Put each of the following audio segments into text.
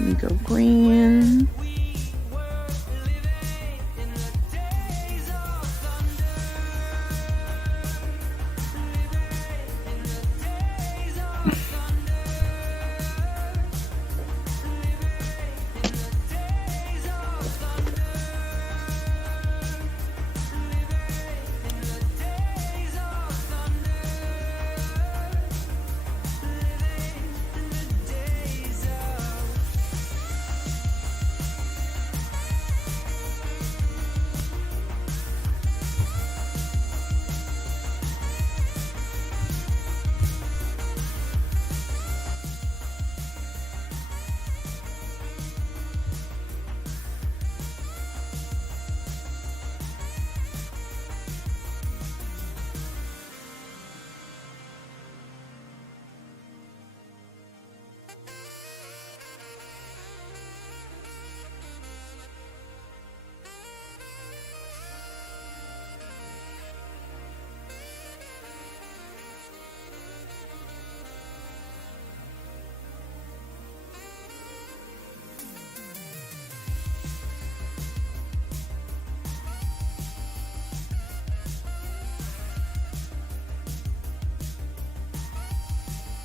Let me go green.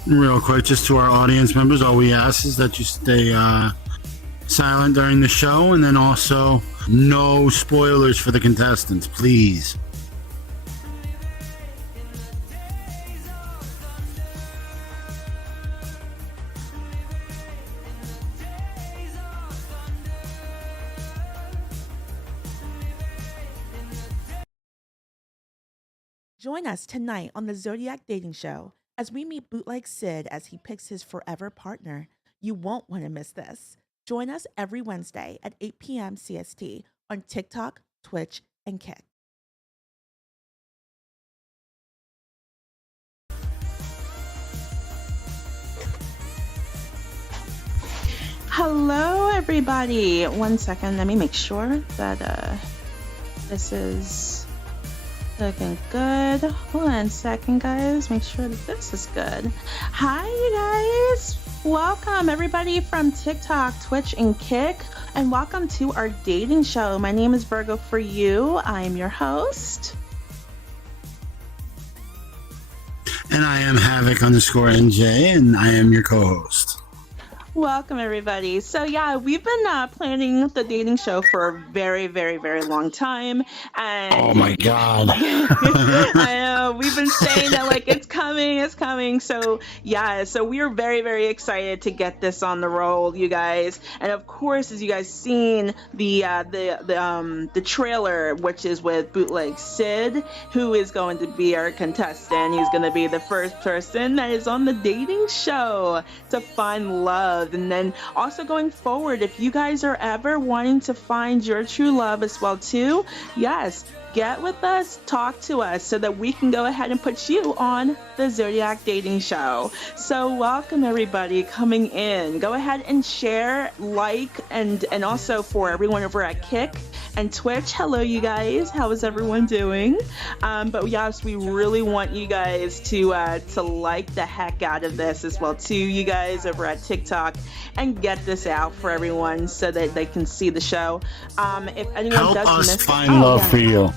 Real quick, just to our audience members, all we ask is that you stay silent during the show, and then also no spoilers for the contestants, please. Join us tonight on the Zodiac Dating Show as we meet Bootleg Sid as he picks his forever partner. You won't want to miss this. Join us every Wednesday at 8 p.m. CST on TikTok, Twitch, and Kick. Hello, everybody. 1 second. Let me make sure that this is looking good. Hold on a second, guys. Make sure that this is good. Hi, you guys. Welcome, everybody from TikTok, Twitch, and Kick. And welcome to our dating show. My name is Virgo for you. I'm your host. And I am Havoc_NJ, and I am your co-host. Welcome, everybody. So yeah, we've been planning the dating show for a very, very, very long time. And oh my God. I know, we've been saying that like it's coming. So yeah, so we are very, very excited to get this on the roll, you guys. And of course, as you guys seen the trailer, which is with Bootleg Sid, who is going to be our contestant. He's going to be the first person that is on the dating show to find love. And then also going forward, if you guys are ever wanting to find your true love as well too, yes, get with us, talk to us so that we can go ahead and put you on the Zodiac Dating Show. So welcome, everybody coming in. Go ahead and share, like, and also for everyone over at Kick and Twitch, hello, you guys. How is everyone doing? But yes, we really want you guys to like the heck out of this as well too, you guys over at TikTok, and get this out for everyone so that they can see the show. If anyone help does us miss find love for you.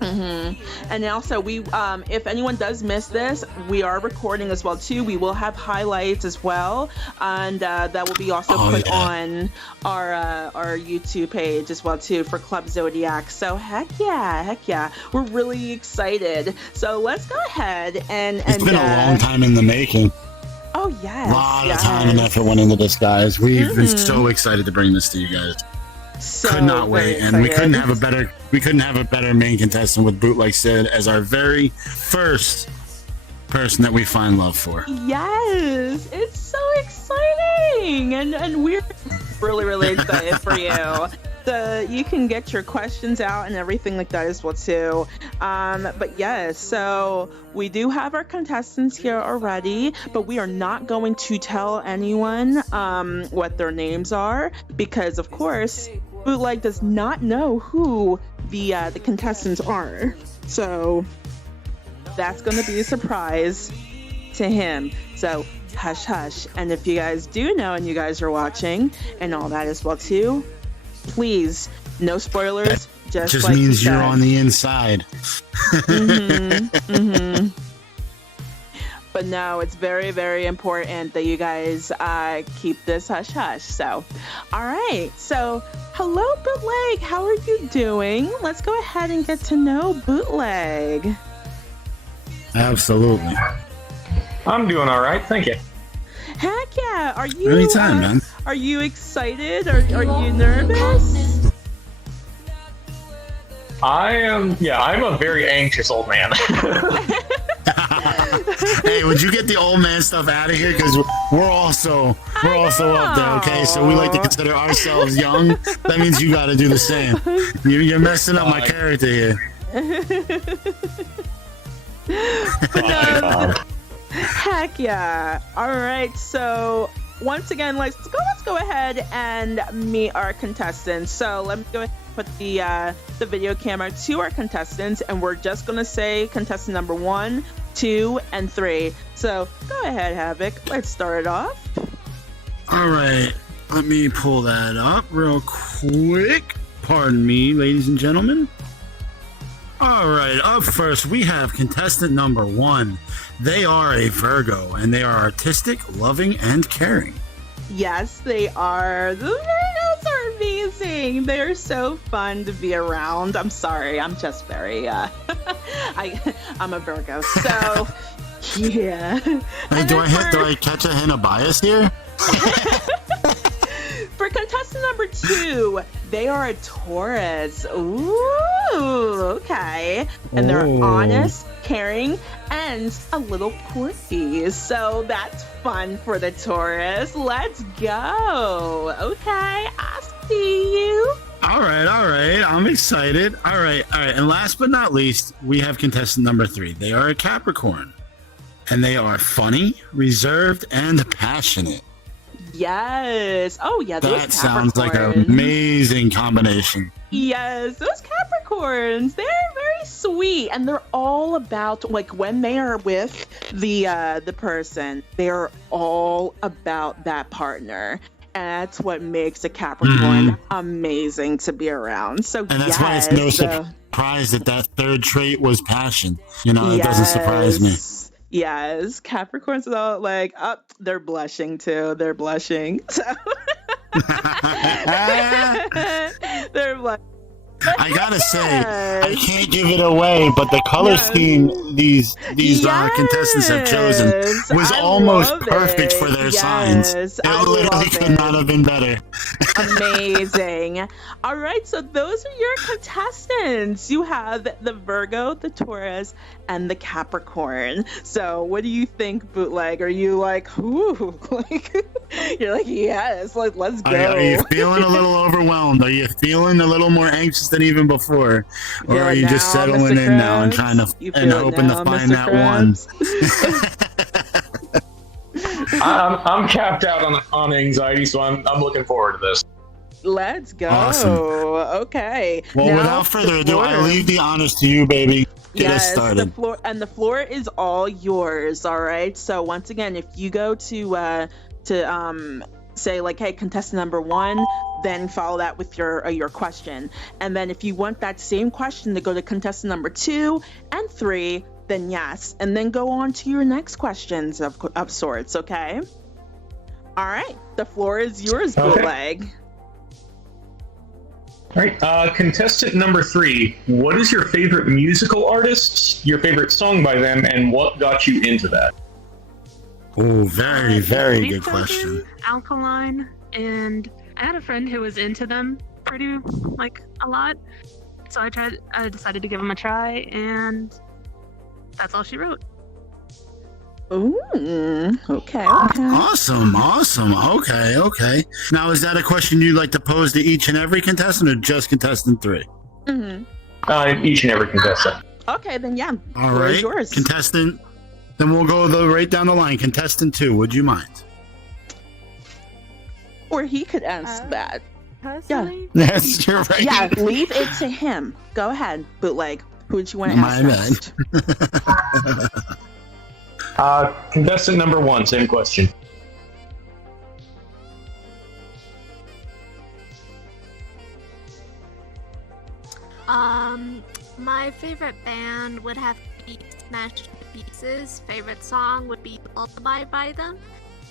And also we if anyone does miss this, we are recording as well too. We will have highlights as well, and that will be also put on our YouTube page as well too for Club Zodiac. So heck yeah, we're really excited. So let's go ahead and it's been a long time in the making. Oh yes, a lot of time and effort went into this, guys. We've been so excited to bring this to you guys. So could not wait, and we couldn't have a better main contestant with Bootleg Sid as our very first person that we find love for. Yes, it's so exciting, and we're really excited for you. So you can get your questions out and everything like that as well too. But yes, so we do have our contestants here already, but we are not going to tell anyone what their names are because, of course, Bootleg does not know who the contestants are. So that's going to be a surprise. to him. So hush hush. And if you guys do know and you guys are watching and all that as well too, please, no spoilers. Just like means you're on the inside. But no, it's very, very important that you guys keep this hush hush. So, all right. So, hello, Bootleg. How are you doing? Let's go ahead and get to know Bootleg. Absolutely. I'm doing all right, thank you. Heck yeah! Are you? Anytime, man. Are you excited? Are you nervous? I am. Yeah, I'm a very anxious old man. Hey, would you get the old man stuff out of here? Because we're also up there, okay? So we like to consider ourselves young. That means you got to do the same. You're messing up my character here. Heck yeah! All right, so once again, let's go ahead and meet our contestants. So let me go ahead and put the video camera to our contestants, and we're just gonna say contestant number 1, 2, and 3. So go ahead, Havoc. Let's start it off. All right, let me pull that up real quick. Pardon me, ladies and gentlemen. All right, up first we have contestant number 1. They are a Virgo, and they are artistic, loving, and caring. Yes, they are. The Virgos are amazing. They're so fun to be around. I'm sorry, I'm just very I'm a Virgo, so yeah. Hey, do I catch a hint of bias here? For contestant number 2, they are a Taurus. Ooh, okay. And they're honest, caring, and a little quirky. So that's fun for the Taurus. Let's go. Okay, I see you. All right. I'm excited. All right. And last but not least, we have contestant number 3. They are a Capricorn, and they are funny, reserved, and passionate. Yes. Oh, yeah. Those That sounds like an amazing combination. Yes, those Capricorns, they're very sweet, and they're all about, like, when they are with the person, they're all about that partner. And that's what makes a Capricorn amazing to be around. So, and that's why it's no surprise that third trait was passion. You know, it doesn't surprise me. Yes, Capricorns are all like, they're blushing too. They're blushing. So they're blushing. I gotta say, I can't give it away, but the color scheme these contestants have chosen was almost perfect for their signs. It literally could not have been better. Amazing. All right, so those are your contestants. You have the Virgo, the Taurus, and the Capricorn. So what do you think, Bootleg? Are you like, ooh, like, you're like, yes, like, let's go. Are you feeling a little overwhelmed? Are you feeling a little more anxious than even before? Or are you just settling in now and trying to and hoping to find that one? I'm capped out on anxiety, so I'm looking forward to this. Let's go. Awesome. Okay. Well, now, without further ado, I leave the honors to you, baby. Get us started. The floor is all yours. All right. So once again, if you go to say like, hey, contestant number 1, then follow that with your question, and then if you want that same question to go to contestant number 2 and 3, then yes, and then go on to your next questions of sorts. Okay. All right. The floor is yours, Bootleg. Okay. All right, contestant number 3, what is your favorite musical artist, your favorite song by them, and what got you into that? Oh, very, very good question. Alkaline, and I had a friend who was into them pretty, a lot, so I decided to give them a try, and that's all she wrote. Ooh, okay. Awesome. Okay. Now, is that a question you'd like to pose to each and every contestant, or just contestant 3? Each and every contestant. Okay, then yeah. All right, yours. Contestant. Then we'll go right down the line. Contestant 2, would you mind? Or he could answer that. Personally? Yeah. Yes, you're right. Yeah, leave it to him. Go ahead, Bootleg. Who would you want to ask next? Contestant number 1, same question. My favorite band would have to be Smashed to Pieces. Favorite song would be Lullaby by them.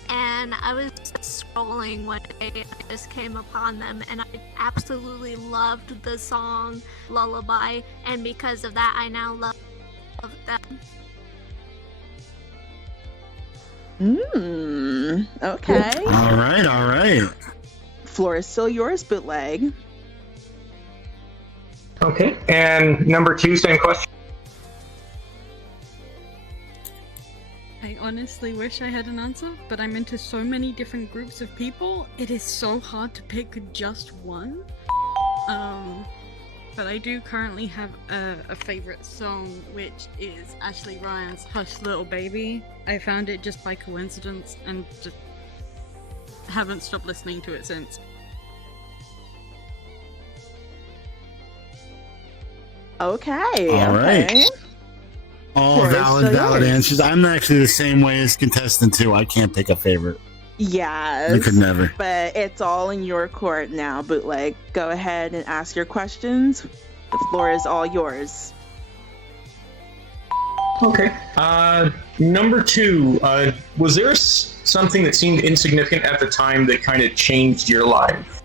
And I was scrolling one day and I just came upon them and I absolutely loved the song Lullaby, and because of that I now love them. Okay. All right. Floor is still yours, Bootleg. Okay, and number 2, same question. I honestly wish I had an answer, but I'm into so many different groups of people, it is so hard to pick just one. But I do currently have a favorite song, which is Ashley Ryan's Hush Little Baby. I found it just by coincidence and just haven't stopped listening to it since. Okay. All right. Okay. All Floor is valid still yours. answers. I'm actually the same way as contestant 2. I can't pick a favorite. Yes. I could never. But it's all in your court now, Bootleg. Go ahead and ask your questions. The floor is all yours. Okay. Number 2, was there something that seemed insignificant at the time that kind of changed your life?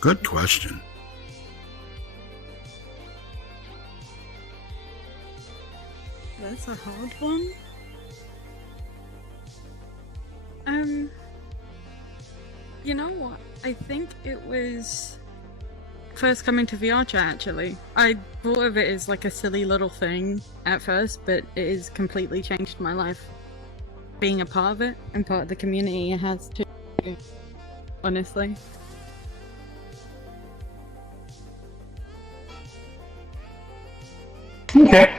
Good question. That's a hard one. You know what? I think it was first coming to VRChat actually. I thought of it as like a silly little thing at first, but it has completely changed my life. Being a part of it and part of the community it has too, honestly. Okay.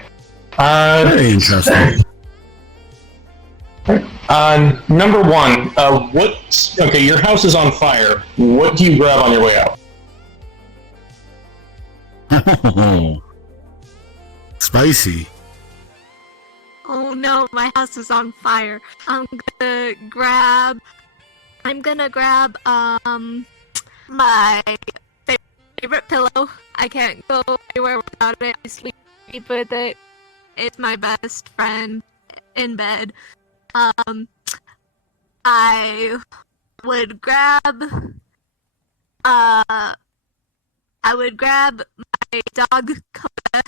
Very interesting. Number 1, okay, your house is on fire. What do you grab on your way out? Oh, spicy. Oh no, my house is on fire. I'm gonna grab my favorite pillow. I can't go anywhere without it. I sleep with it. It's my best friend in bed. I would grab my dog Coda.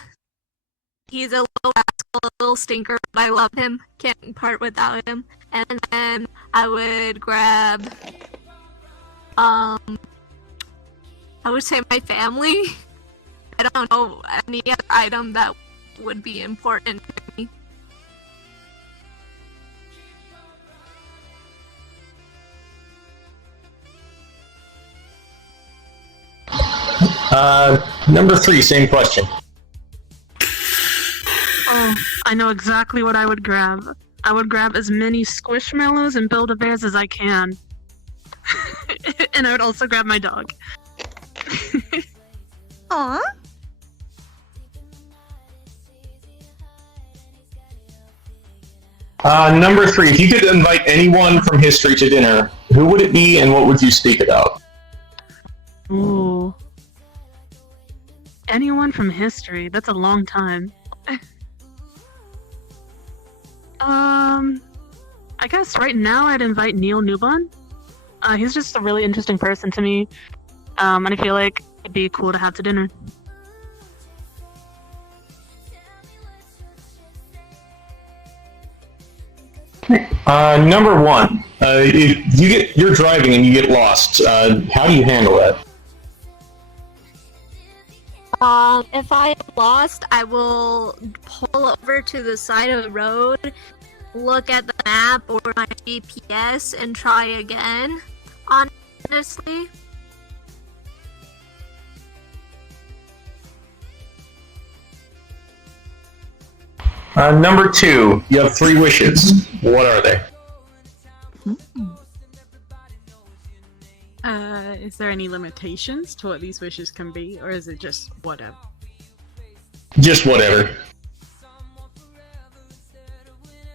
He's a little rascal, a little stinker, but I love him. Can't part without him. And then I would grab I would say my family. I don't know any other item that would be important to me. Number 3, same question. Oh, I know exactly what I would grab. I would grab as many Squishmallows and Build-A-Bears as I can. And I would also grab my dog. Aw. Number 3, if you could invite anyone from history to dinner, who would it be and what would you speak about? Ooh. Anyone from history. That's a long time. I guess right now I'd invite Neil Newbon. He's just a really interesting person to me. And I feel like it'd be cool to have to dinner. Number 1, if you're driving and you get lost, how do you handle that? If I am lost, I will pull over to the side of the road, look at the map or my GPS, and try again. Honestly. Number 2, you have 3 wishes. What are they? Is there any limitations to what these wishes can be, or is it just whatever? Just whatever.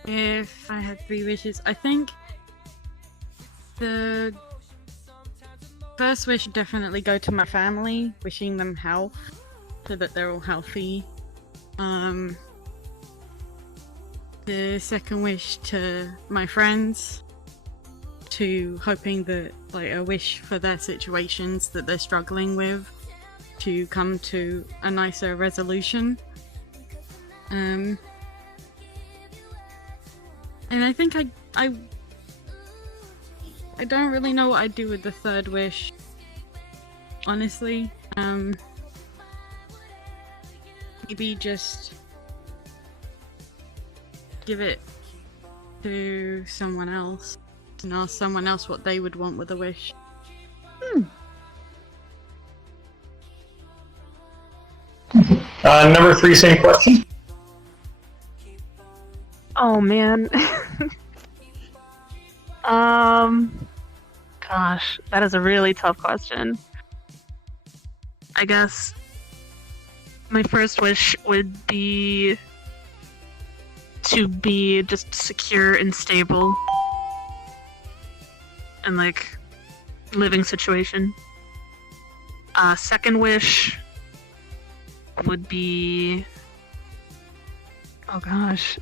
If I had 3 wishes, I think the first wish would definitely go to my family, wishing them health, so that they're all healthy. The second wish to my friends, to hoping that, like, a wish for their situations that they're struggling with to come to a nicer resolution. And I think I don't really know what I'd do with the third wish, honestly. Maybe just give it to someone else and ask someone else what they would want with a wish. Number 3, same question. Oh man. Gosh, that is a really tough question. I guess my first wish would be to be just secure and stable and, like, living situation. Second wish would be, oh gosh.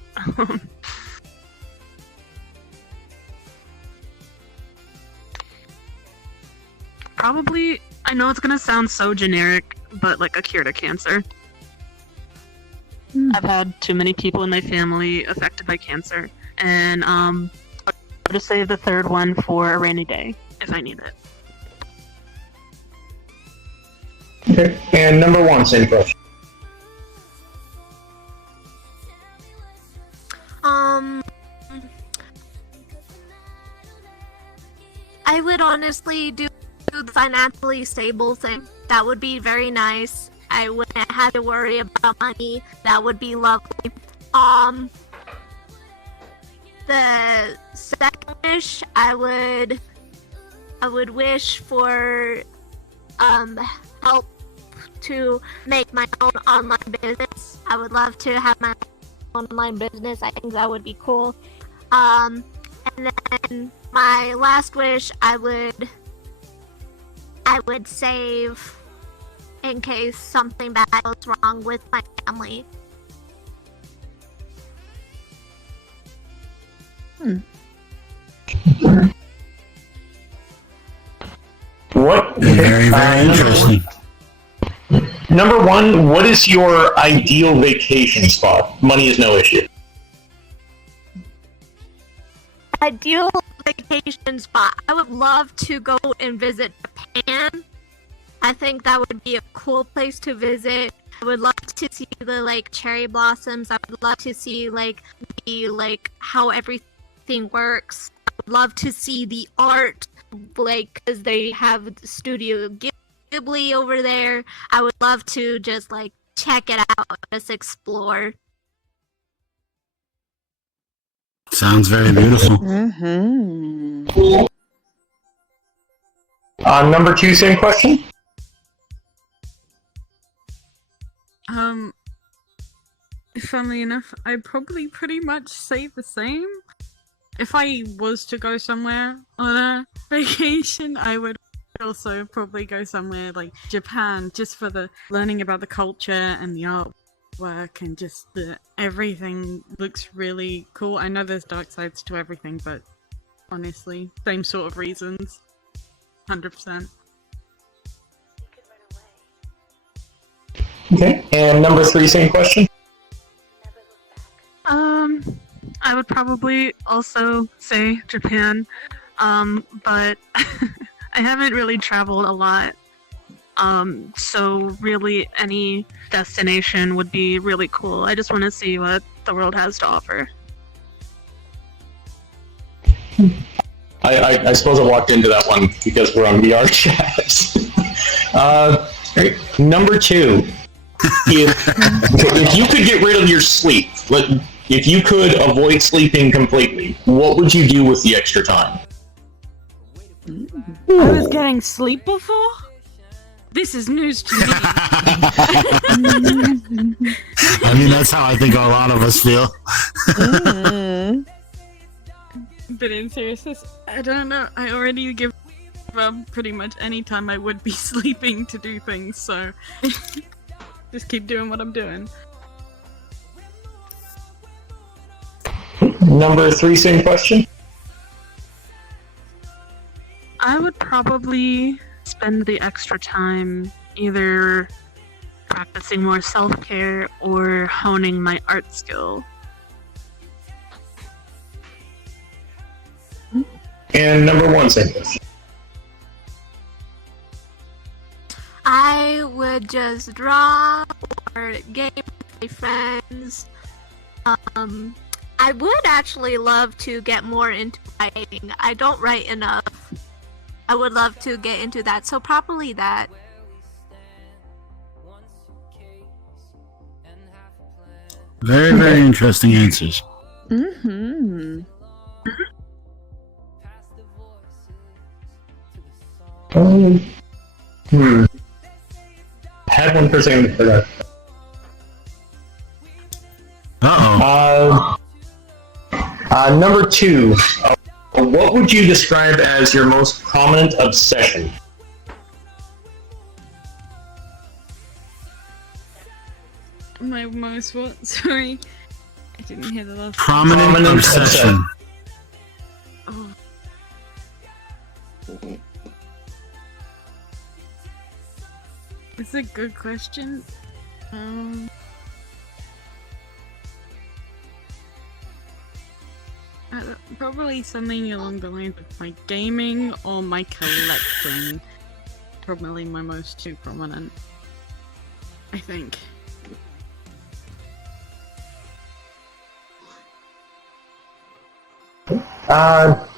Probably, I know it's gonna sound so generic, but like a cure to cancer. I've had too many people in my family affected by cancer, and I'll just save the third one for a rainy day if I need it. Okay. And number 1, same question. I would honestly do the financially stable thing. That would be very nice. I wouldn't have to worry about money. That would be lovely. The second wish, I would wish for help to make my own online business. I would love to have my own online business. I think that would be cool. And then my last wish, I would save in case something bad goes wrong with my family. What? Very, very interesting. Number 1, what is your ideal vacation spot? Money is no issue. Ideal vacation spot. I would love to go and visit Japan. I think that would be a cool place to visit. I would love to see the, like, cherry blossoms. I would love to see, like, the, like, how everything works. I would love to see the art, like, because they have Studio Ghibli over there. I would love to just, like, check it out, just explore. Sounds very beautiful. Number 2, same question. Funnily enough, I'd probably pretty much say the same. If I was to go somewhere on a vacation, I would also probably go somewhere like Japan, just for the learning about the culture and the artwork, and just the everything looks really cool. I know there's dark sides to everything, but honestly, same sort of reasons. 100%. Okay. And number 3, same question. I would probably also say Japan, but I haven't really traveled a lot, so really any destination would be really cool. I just want to see what the world has to offer. I suppose I walked into that one because we're on VRChat. Number 2, if you could get rid of your sleep, if you could avoid sleeping completely, what would you do with the extra time? I was getting sleep before? This is news to me. mean, that's how I think a lot of us feel. Mm. But in seriousness, I don't know. I already give up pretty much any time I would be sleeping to do things, so just keep doing what I'm doing. Number 3, same question. I would probably spend the extra time either practicing more self-care or honing my art skill. And number 1, same question. I would just draw or game with my friends. I would actually love to get more into writing. I don't write enough. I would love to get into that, so probably that. Very, very interesting answers. Mm-hmm. Had one for a second for that. Uh-oh. Number 2, what would you describe as your most prominent obsession? My most what? Sorry, I didn't hear the last. Prominent obsession. Oh. It's a good question. Probably something along the lines of my gaming or my collecting. Probably my most two prominent, I think.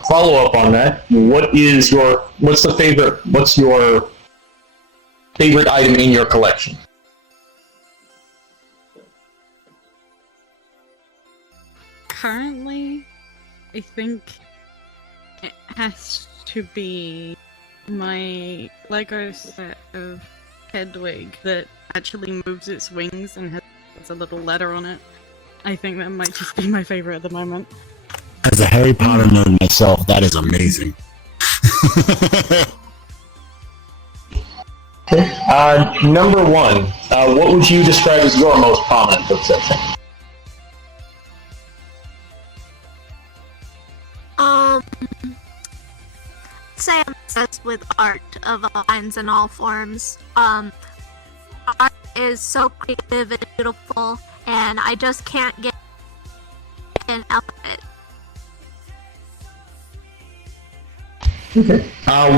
Follow up on that. What's your favorite item in your collection? Currently, I think it has to be my Lego set of Hedwig that actually moves its wings and has a little letter on it. I think that might just be my favorite at the moment. As a Harry Potter nerd myself, that is amazing. Number 1, what would you describe as your most prominent obsession? Say I'm obsessed with art of all kinds and all forms. Art is so creative and beautiful, and I just can't get out of it. Okay.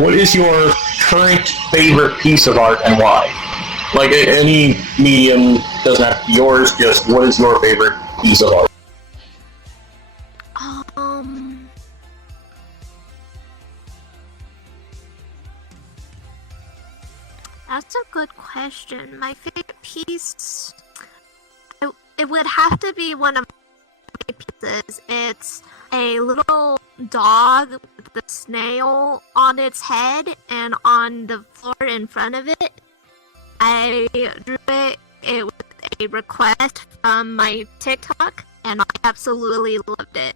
What is your current favorite piece of art and why? Like any medium, doesn't have to be yours, just what is your favorite piece of art? That's a good question. My favorite piece, it would have to be one of my pieces. It's a little dog with a snail on its head and on the floor in front of it. I drew it. It was a request from my TikTok, and I absolutely loved it.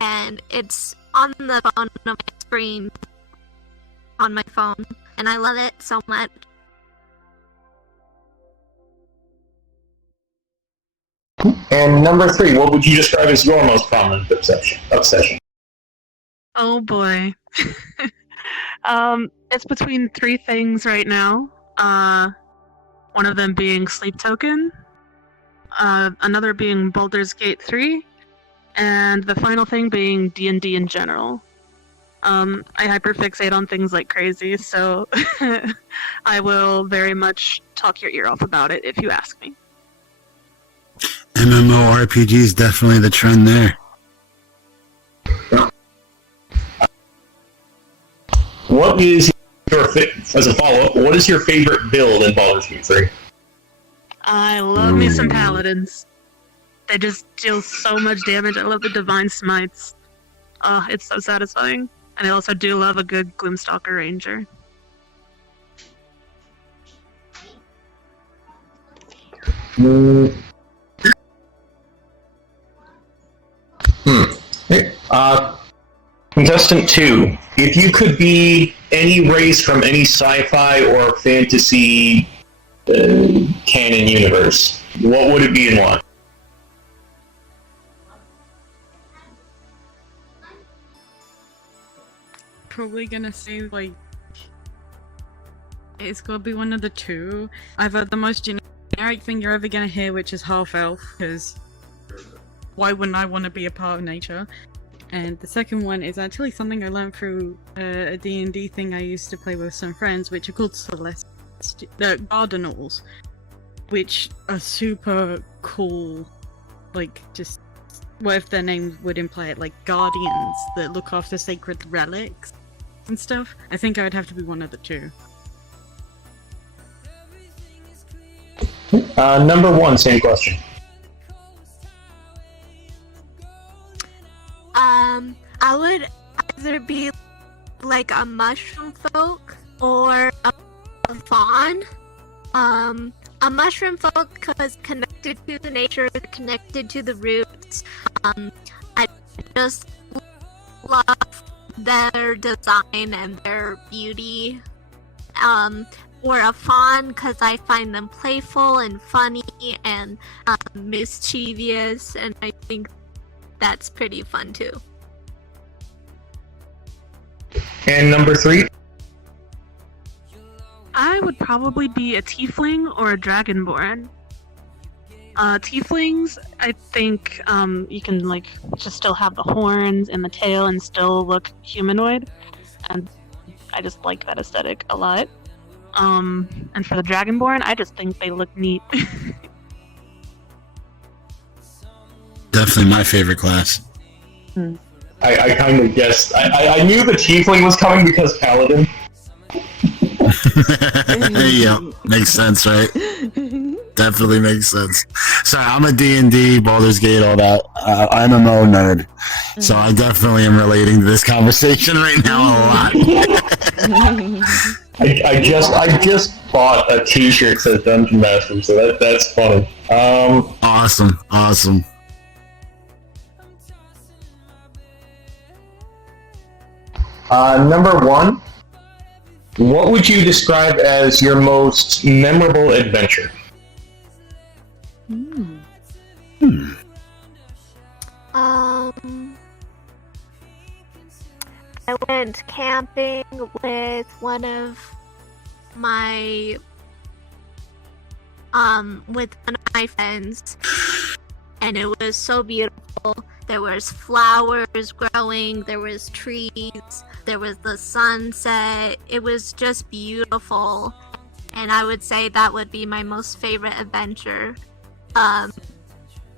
And it's on the phone on my screen, on my phone, and I love it so much. And number 3, what would you describe as your most prominent obsession? Oh boy. It's between 3 things right now. One of them being Sleep Token, another being Baldur's Gate 3, and the final thing being D&D in general. I hyperfixate on things like crazy, so I will very much talk your ear off about it if you ask me. MMORPG is definitely the trend there. What is as a follow-up, what is your favorite build in Baldur's Gate 3? I love me some paladins. They just deal so much damage. I love the divine smites. It's so satisfying. And I also do love a good Gloomstalker Ranger. Contestant 2, if you could be any race from any sci-fi or fantasy canon universe, what would it be and why? Probably gonna say, like, it's gotta be one of the two. Either the most generic thing you're ever gonna hear, which is half-elf, because why wouldn't I want to be a part of nature? And the second one is actually something I learned through a D&D thing I used to play with some friends, which are called Cardinals, which are super cool, like, just, what if their names would imply it, like guardians that look after sacred relics and stuff. I think I would have to be one of the two. Number 1, same question. I would either be like a mushroom folk or a fawn. A mushroom folk because connected to the nature, connected to the roots. I just love their design and their beauty. Or a fawn because I find them playful and funny and mischievous, and I think that's pretty fun too. And number 3? I would probably be a tiefling or a dragonborn. Tieflings, I think you can like just still have the horns and the tail and still look humanoid, and I just like that aesthetic a lot. And for the dragonborn, I just think they look neat. Definitely my favorite class. I kind of guessed. I knew the tiefling was coming because paladin. Yeah, makes sense, right? Definitely makes sense. Sorry, I'm a D&D, Baldur's Gate, all that. I'm a MMO nerd, so I definitely am relating to this conversation right now a lot. I just bought a T-shirt that says Dungeon Master, so that's funny. Awesome. Number 1, what would you describe as your most memorable adventure? I went camping with one of my friends, and it was so beautiful. There was flowers growing, there was trees, there was the sunset. It was just beautiful, and I would say that would be my most favorite adventure.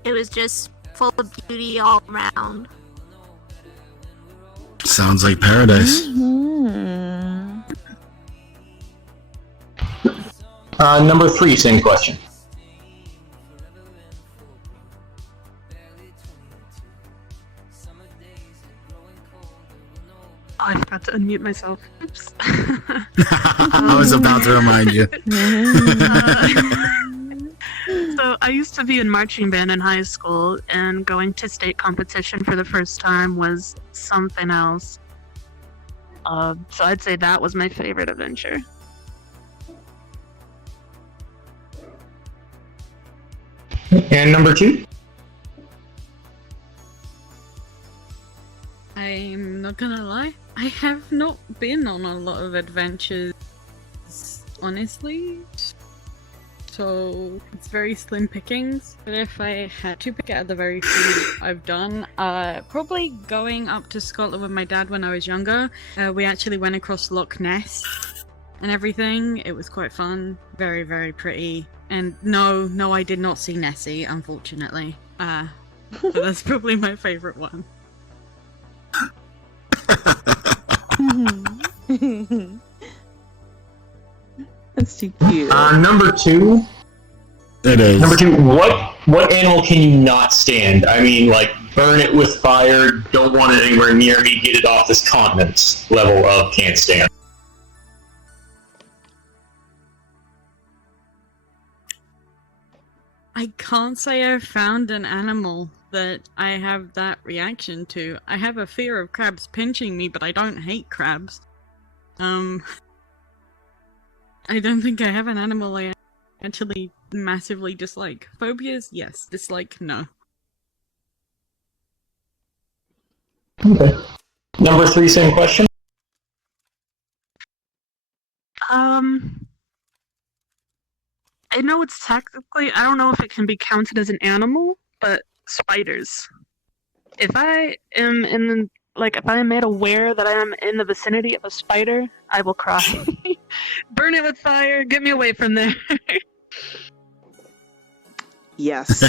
It was just full of beauty all around. Sounds like paradise. Number 3, same question. Oh, I forgot to unmute myself. Oops. I was about to remind you. So I used to be in marching band in high school, and going to state competition for the first time was something else. So I'd say that was my favorite adventure. And number 2? I'm not gonna lie, I have not been on a lot of adventures, honestly. So it's very slim pickings. But if I had to pick out of the very few I've done, probably going up to Scotland with my dad when I was younger. We actually went across Loch Ness and everything. It was quite fun, very, very pretty. And no, I did not see Nessie, unfortunately. So that's probably my favorite one. That's too cute. Number 2? It is. Number 2, what animal can you not stand? I mean, like, burn it with fire, don't want it anywhere near me, get it off this continent level of can't stand. I can't say I've found an animal that I have that reaction to. I have a fear of crabs pinching me, but I don't hate crabs. I don't think I have an animal I actually massively dislike. Phobias, yes. Dislike, no. Okay. Number 3, same question. I know it's technically, I don't know if it can be counted as an animal, but spiders. If I am if I am made aware that I am in the vicinity of a spider, I will cry. Burn it with fire, get me away from there. Yes.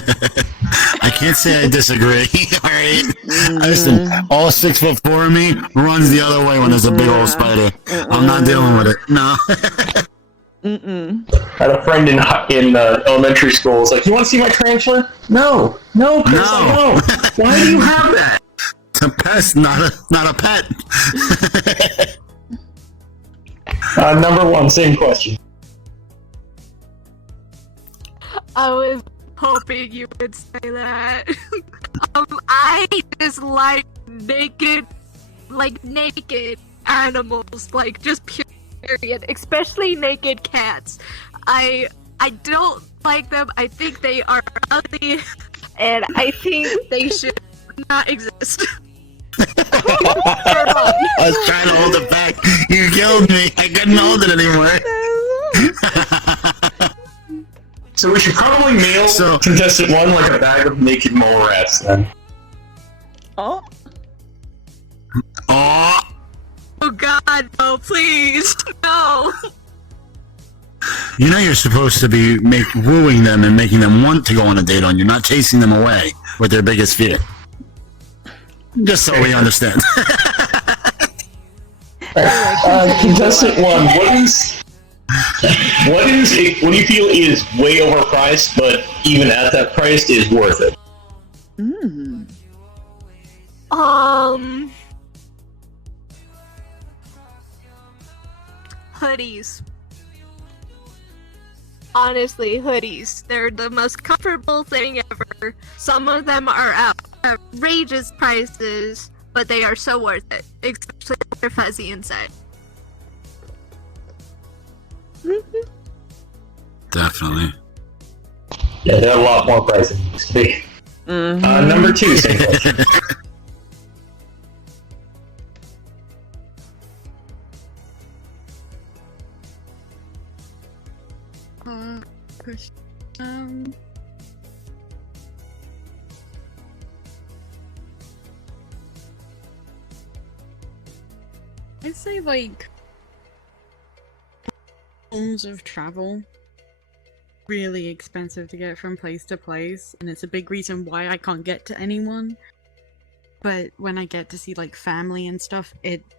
I can't say I disagree. All right. Listen, all 6'4" of me runs the other way when there's a big old spider. I'm not dealing with it. No. Mm-mm. I had a friend in elementary school. Was like, "You want to see my tarantula?" No, Chris, No. no. Why do you have that? It's a pest, not a pet. Number 1, same question. I was hoping you would say that. I just like naked animals, like just period, especially naked cats. I don't like them. I think they are ugly, and I think they should not exist. I was trying to hold it back. You killed me. I couldn't hold it anymore. So we should probably mail contestant 1 like a bag of naked mole rats then. Oh. Oh. Oh God, no! Please, no! You know you're supposed to be wooing them and making them want to go on a date on you, not chasing them away with their biggest fear. Just so we understand. Contestant 1, what do you feel is way overpriced, but even at that price is worth it? Hoodies. Honestly, hoodies. They're the most comfortable thing ever. Some of them are outrageous prices, but they are so worth it, especially if they're fuzzy inside. Definitely. Yeah, they're a lot more pricey than used to be. Number 2, same question. I'd say like forms of travel really expensive to get from place to place, and it's a big reason why I can't get to anyone. But when I get to see like family and stuff,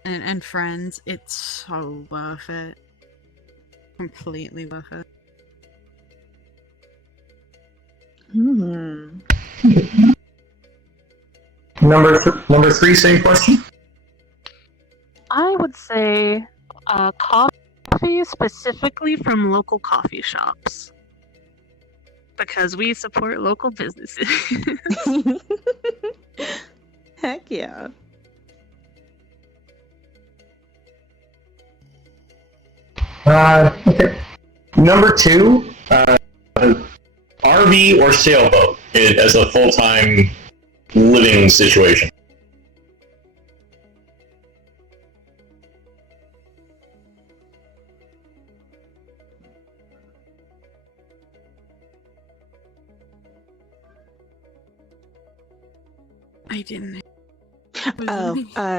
and friends, it's so worth it. Completely worth it. Number 3, same question. I would say coffee, specifically from local coffee shops, because we support local businesses. Heck yeah. Okay. Number 2, RV or sailboat as a full-time living situation. I didn't.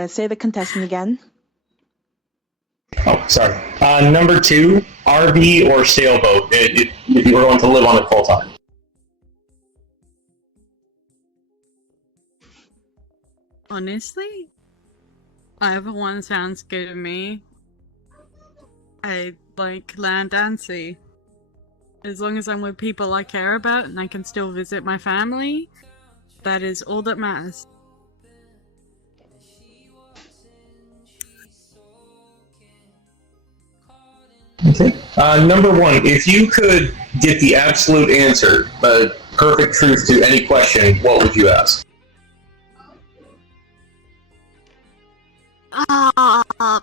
Say the contestant again. Oh, sorry. Number 2, RV or sailboat if you were going to live on it full-time. Honestly, either one sounds good to me. I like land and sea. As long as I'm with people I care about and I can still visit my family, that is all that matters. Okay. Number 1, if you could get the absolute answer, perfect truth to any question, what would you ask?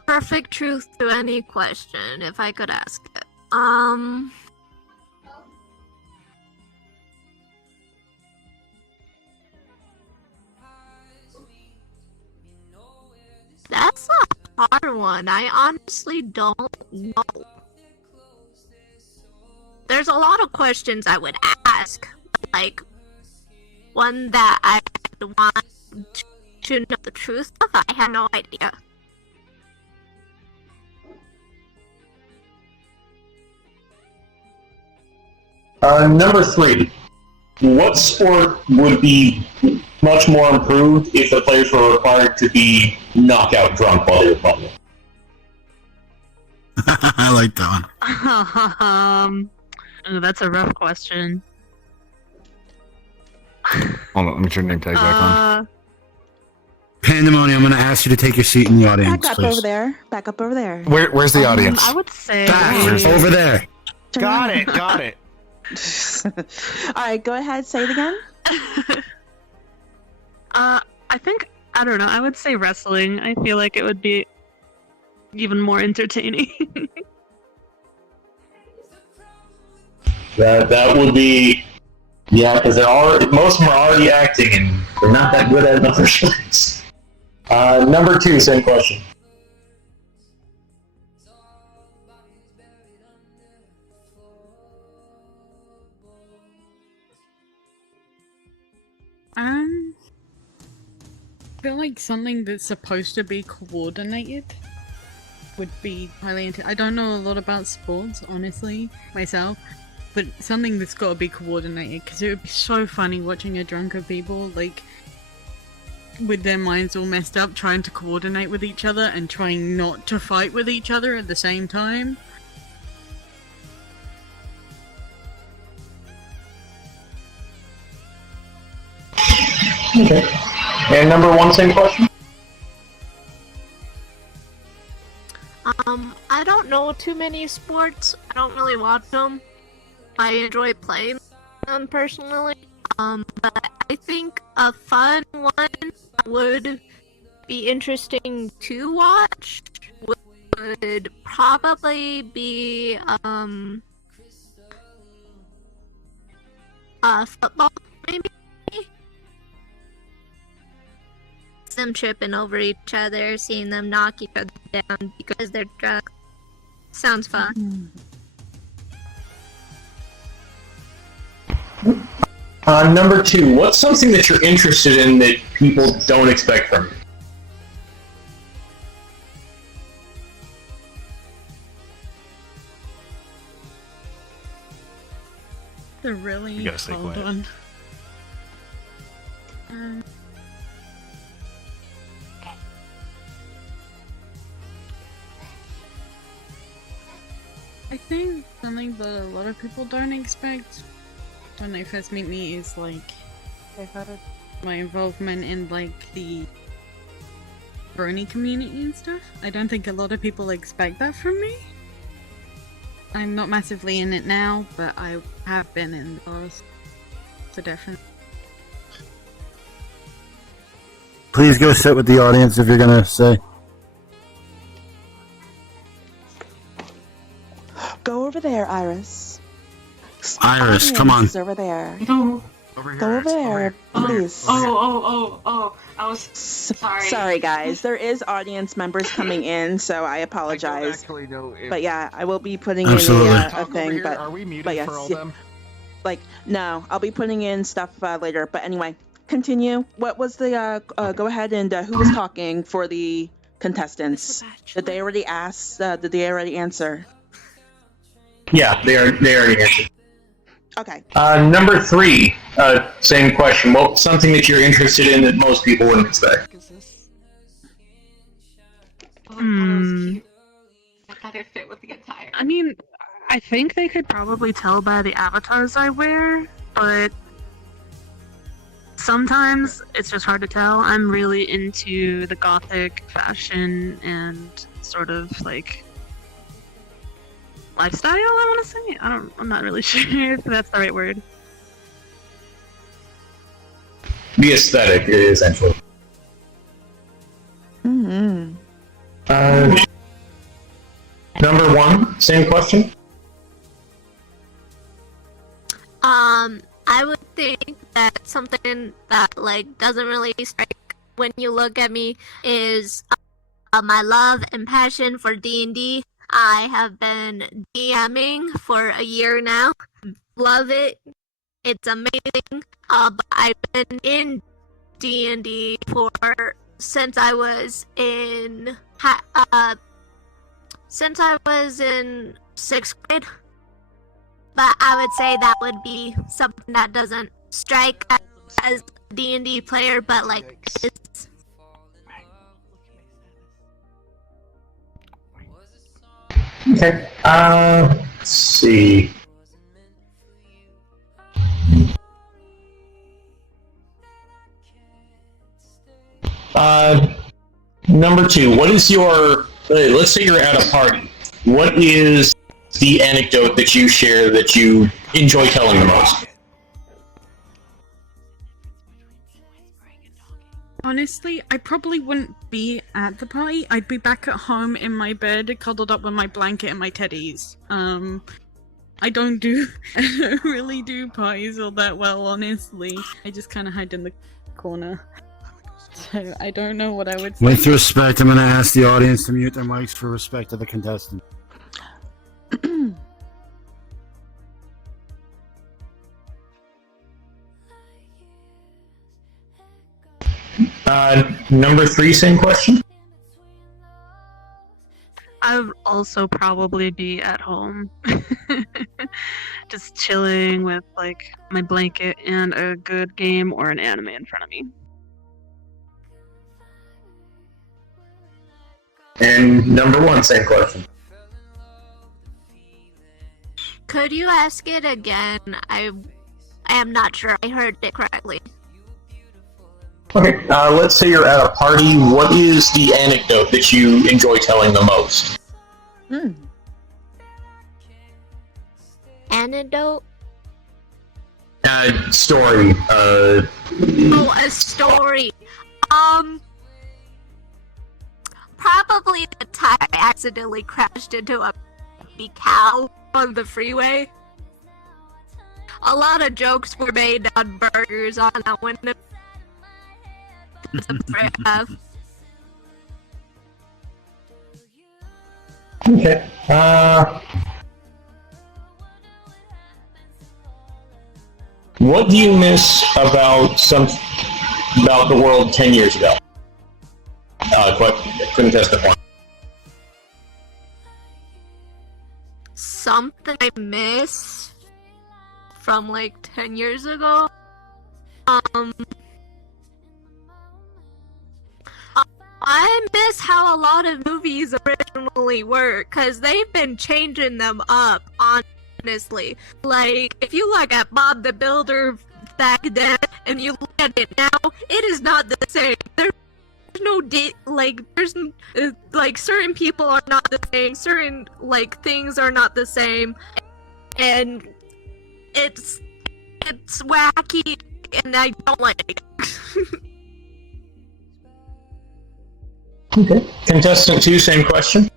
Perfect truth to any question, if I could ask it. That's a hard one. I honestly don't know. There's a lot of questions I would ask. Like, one that I want to know the truth of, I had no idea. Number 3. What sport would be much more improved if the players were required to be knockout drunk while they were playing? I like that one. Oh, that's a rough question. Hold on, let me turn your name tag back on. Pandemonium, I'm going to ask you to take your seat in the audience, Back up please. over there. Back up over there. Where's the audience? I would say Back, over there. Got it. All right, go ahead. Say it again. I think, I don't know, I would say wrestling. I feel like it would be even more entertaining. That would be, yeah, because most of them are already acting and they're not that good at other shows. Number 2, same question. I feel like something that's supposed to be coordinated would be highly I don't know a lot about sports, honestly, myself, but something that's got to be coordinated, because it would be so funny watching a drunken people, like, with their minds all messed up, trying to coordinate with each other and trying not to fight with each other at the same time. Okay. And number 1, same question? I don't know too many sports. I don't really watch them. I enjoy playing them personally. But I think a fun one that would be interesting to watch would probably be football, maybe. Them tripping over each other, seeing them knock each other down because they're drunk. Sounds fun. Number 2, what's something that you're interested in that people don't expect from you? They're really You gotta stay hold quiet. on. I think something that a lot of people don't expect when they first meet me is like my involvement in like the brony community and stuff. I don't think a lot of people expect that from me. I'm not massively in it now, but I have been in the past. So definitely. Please go sit with the audience if you're going to say. Go over there, Iris. Iris, come on. Audience is over there. No. Over here. Go over there, please. Oh. I was sorry. Sorry, guys. There is audience members coming in, so I I apologize. don't actually know if... But yeah, I will be putting Absolutely. in Talk a over thing. here. But Are we muted but yes, for all yeah. them? like no, I'll be putting in stuff later. But anyway, continue. What was the? Go ahead and who was talking for the contestants? Did they already ask? Did they already answer? Yeah, they already answered. Okay. Number 3, same question. What's something that you're interested in that most people wouldn't expect? I thought it fit with the attire. I mean, I think they could probably tell by the avatars I wear, but sometimes it's just hard to tell. I'm really into the gothic fashion and sort of like lifestyle, I want to say. I'm not really sure if that's the right word. the aesthetic, essentially. Mm-hmm. Number 1, same question. I would think that something that like doesn't really strike when you look at me is my love and passion for D&D. I have been DMing for a year now. Love it. It's amazing. But I've been in D&D since I was in 6th grade. But I would say that would be something that doesn't strike as a D&D player, but like it's... Okay. Let's see. Number 2, what is your... let's say you're at a party. What is the anecdote that you share that you enjoy telling the most? Honestly, I probably wouldn't be at the party. I'd be back at home in my bed, cuddled up with my blanket and my teddies. I don't really do parties all that well, honestly. I just kind of hide in the corner. So I don't know what I would say. With respect, I'm going to ask the audience to mute their mics for respect to the contestant. Number 3, same question. I would also probably be at home. Just chilling with like my blanket and a good game or an anime in front of me. And number 1, same question. Could you ask it again? I am not sure I heard it correctly. Okay, let's say you're at a party. What is the anecdote that you enjoy telling the most? Anecdote? Story. Oh, a story. Probably the time I accidentally crashed into a baby cow on the freeway. A lot of jokes were made on burgers on that window. Okay. What do you miss about the world 10 years ago? Couldn't test the point. Something I miss from like 10 years ago? I miss how a lot of movies originally were, because they've been changing them up, honestly. Like, if you look at Bob the Builder back then, and you look at it now, it is not the same. There's no certain people are not the same, certain, like, things are not the same, and it's wacky, and I don't like it. Okay. Contestant 2, same question.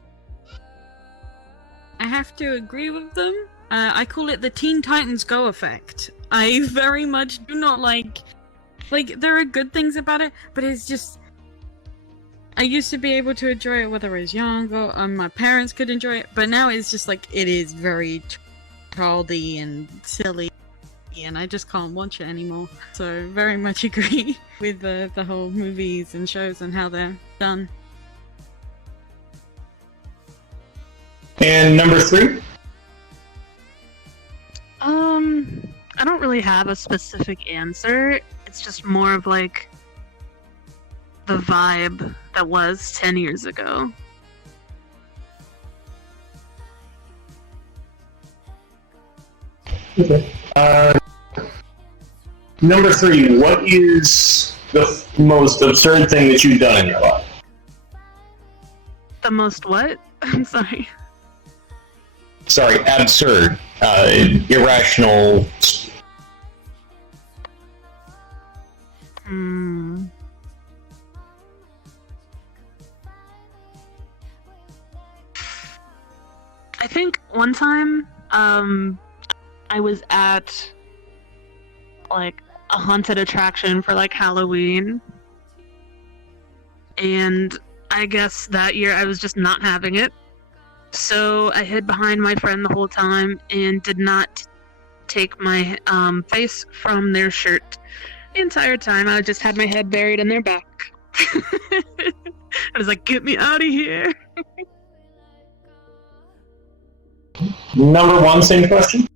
I have to agree with them. I call it the Teen Titans Go effect. I very much do not like, there are good things about it, but it's just, I used to be able to enjoy it whether I was young or my parents could enjoy it, but now it's just like, it is very childy and silly, and I just can't watch it anymore. So very much agree with the whole movies and shows and how they're done. And number 3? I don't really have a specific answer. It's just more of like the vibe that was 10 years ago. Okay. Number 3, what is the most absurd thing that you've done in your life? The most what? I'm sorry. Sorry, absurd. Irrational. I think one time, I was at like a haunted attraction for like Halloween, and I guess that year I was just not having it. So I hid behind my friend the whole time and did not take my face from their shirt the entire time. I just had my head buried in their back. I was like, get me out of here. Number 1, same question.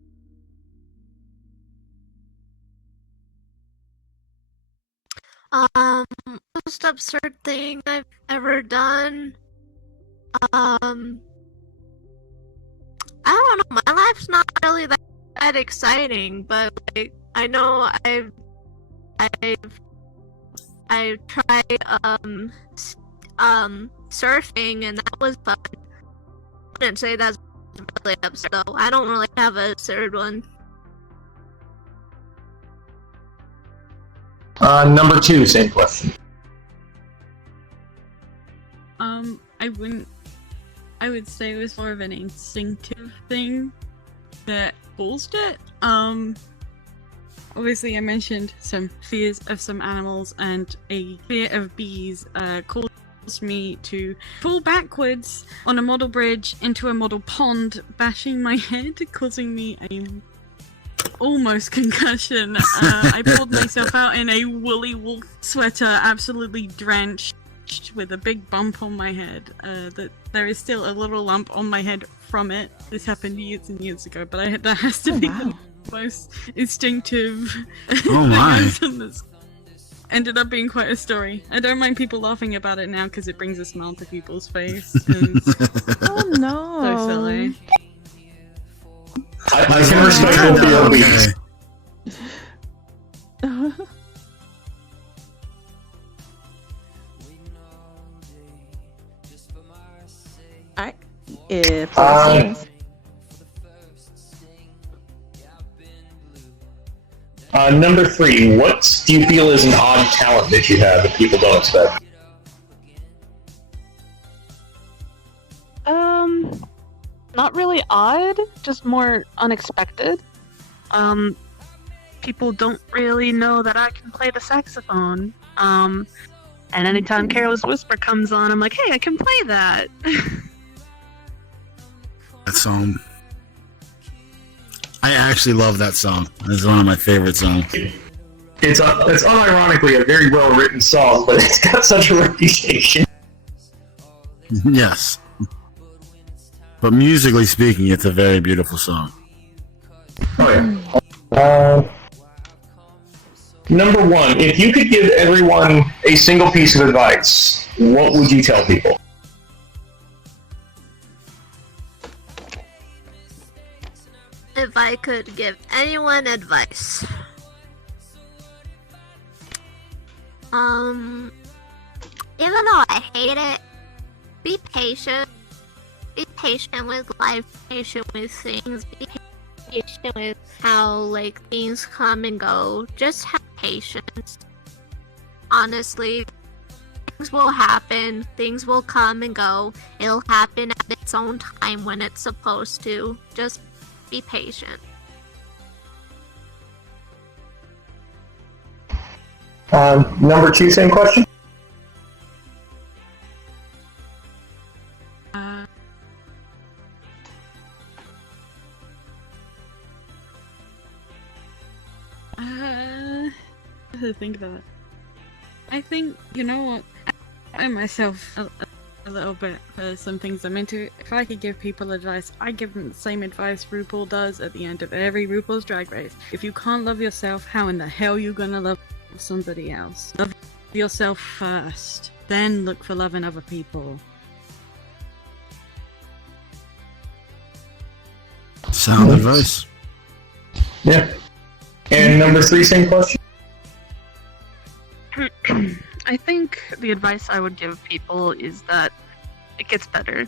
Most absurd thing I've ever done. I don't know. My life's not really that exciting, but like I know I've tried surfing, and that was fun. I wouldn't say that's really absurd though. I don't really have a absurd one. Number 2, same question. I would say it was more of an instinctive thing that caused it. Obviously I mentioned some fears of some animals, and a fear of bees caused me to fall backwards on a model bridge into a model pond, bashing my head, causing me a almost concussion. I pulled myself out in a woolly wolf sweater, absolutely drenched, with a big bump on my head. That there is still a little lump on my head from it. This happened years and years ago, but that has to be the most instinctive Oh my. thing I've done. This ended up being quite a story. I don't mind people laughing about it now because it brings a smile to people's face. Oh no. So silly. I can respect both of your weeks. Alright. If Number 3, what do you feel is an odd talent that you have that people don't expect? Not really odd, just more unexpected. People don't really know that I can play the saxophone. And anytime Careless Whisper comes on, I'm like, hey, I can play that. That song. I actually love that song. It's one of my favorite songs. It's unironically a very well-written song, but it's got such a reputation. Yes. But musically speaking, it's a very beautiful song. Oh yeah. Number 1, if you could give everyone a single piece of advice, what would you tell people? If I could give anyone advice. Even though I hate it, be patient. Be patient with life, patient with things, be patient with how, like, things come and go. Just have patience. Honestly, things will happen, things will come and go. It'll happen at its own time when it's supposed to. Just be patient. Number 2, same question? To think about it. I think, you know what, I myself a little bit for some things I'm into. If I could give people advice, I give them the same advice RuPaul does at the end of every RuPaul's Drag Race. If you can't love yourself, how in the hell are you gonna love somebody else? Love yourself first, then look for love in other people. Sound advice. Yeah. And number 3, same question? I think the advice I would give people is that it gets better.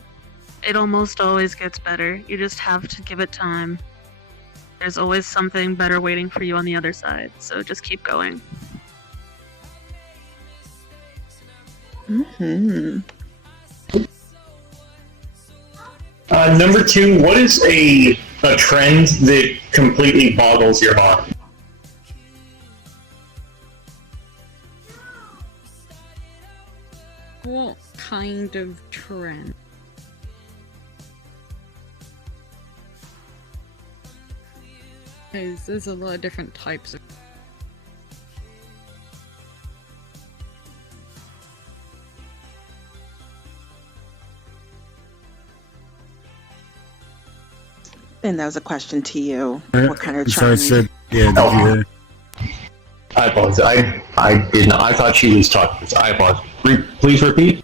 It almost always gets better. You just have to give it time. There's always something better waiting for you on the other side, so just keep going. Mm-hmm. Number 2, what is a trend that completely boggles your mind? What kind of trend? Because there's a lot of different types of. And that was a question to you. Uh, What kind of Sorry, trend? Sid. Yeah, did you hear? I apologize. I did not. I thought she was talking. I apologize. Please repeat.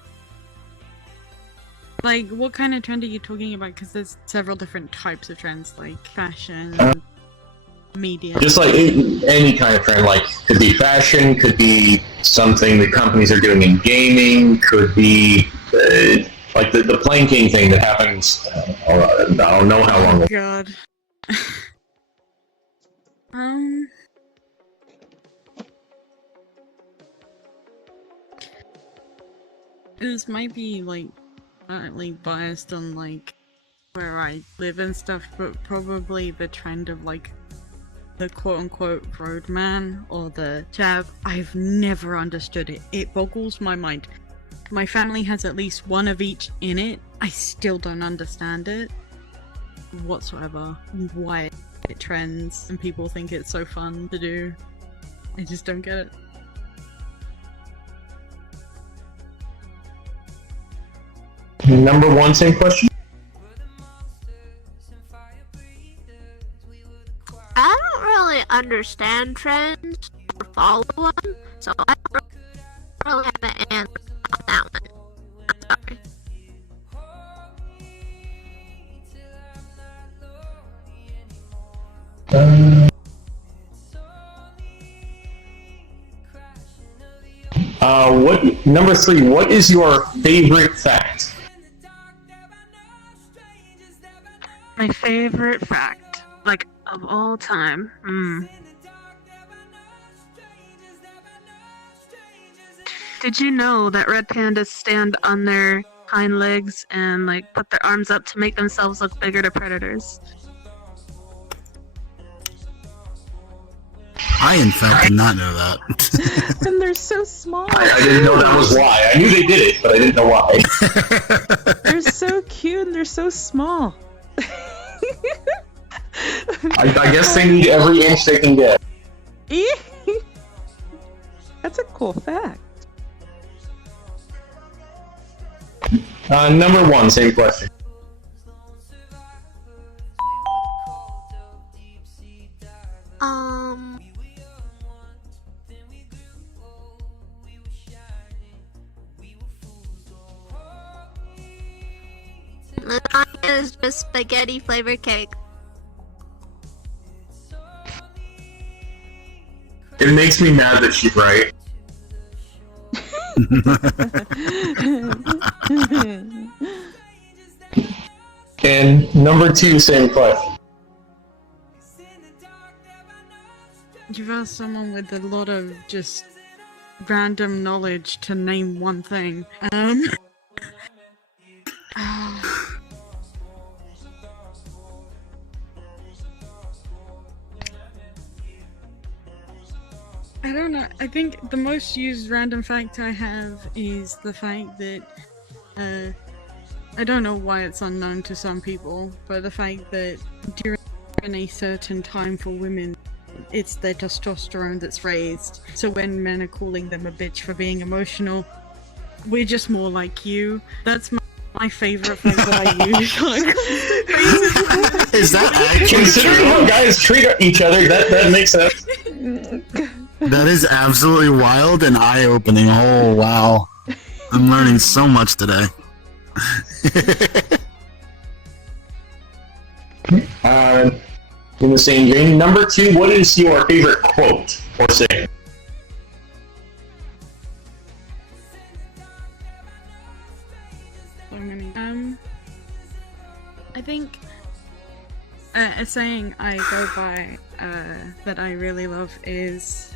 Like, what kind of trend are you talking about? Because there's several different types of trends, like fashion, media. Just like any kind of trend, like could be fashion, could be something that companies are doing in gaming, could be like the planking thing that happens. I don't know how long. God. This might be like slightly biased on like where I live and stuff, but probably the trend of like the quote-unquote roadman or the jab. I've never understood it. It boggles my mind. My family has at least one of each in it. I still don't understand it whatsoever. Why it trends and people think it's so fun to do. I just don't get it. Number 1, same question. I don't really understand trends or follow them, so I don't really have an answer on that one. I'm sorry. Number 3, what is your favorite fact? My favorite fact, like, of all time. Did you know that red pandas stand on their hind legs and, like, put their arms up to make themselves look bigger to predators? I, in fact, did not know that. And they're so small. I didn't know that was why. I knew they did it, but I didn't know why. They're so cute and they're so small. I guess they need every inch they can get. That's a cool fact. Number 1, same question. Lasagna is just spaghetti flavored cake. It makes me mad that she's right. And number 2, same question. You've asked someone with a lot of just random knowledge to name one thing. I don't know. I think the most used random fact I have is the fact that, I don't know why it's unknown to some people, but the fact that during a certain time for women, it's their testosterone that's raised. So when men are calling them a bitch for being emotional, we're just more like you. That's my favorite thing that I use. Is that actually Considering how guys treat each other, that makes sense. That is absolutely wild and eye-opening. Oh, wow. I'm learning so much today. In the same vein, number 2, what is your favorite quote or saying? So many. I think a saying I go by that I really love is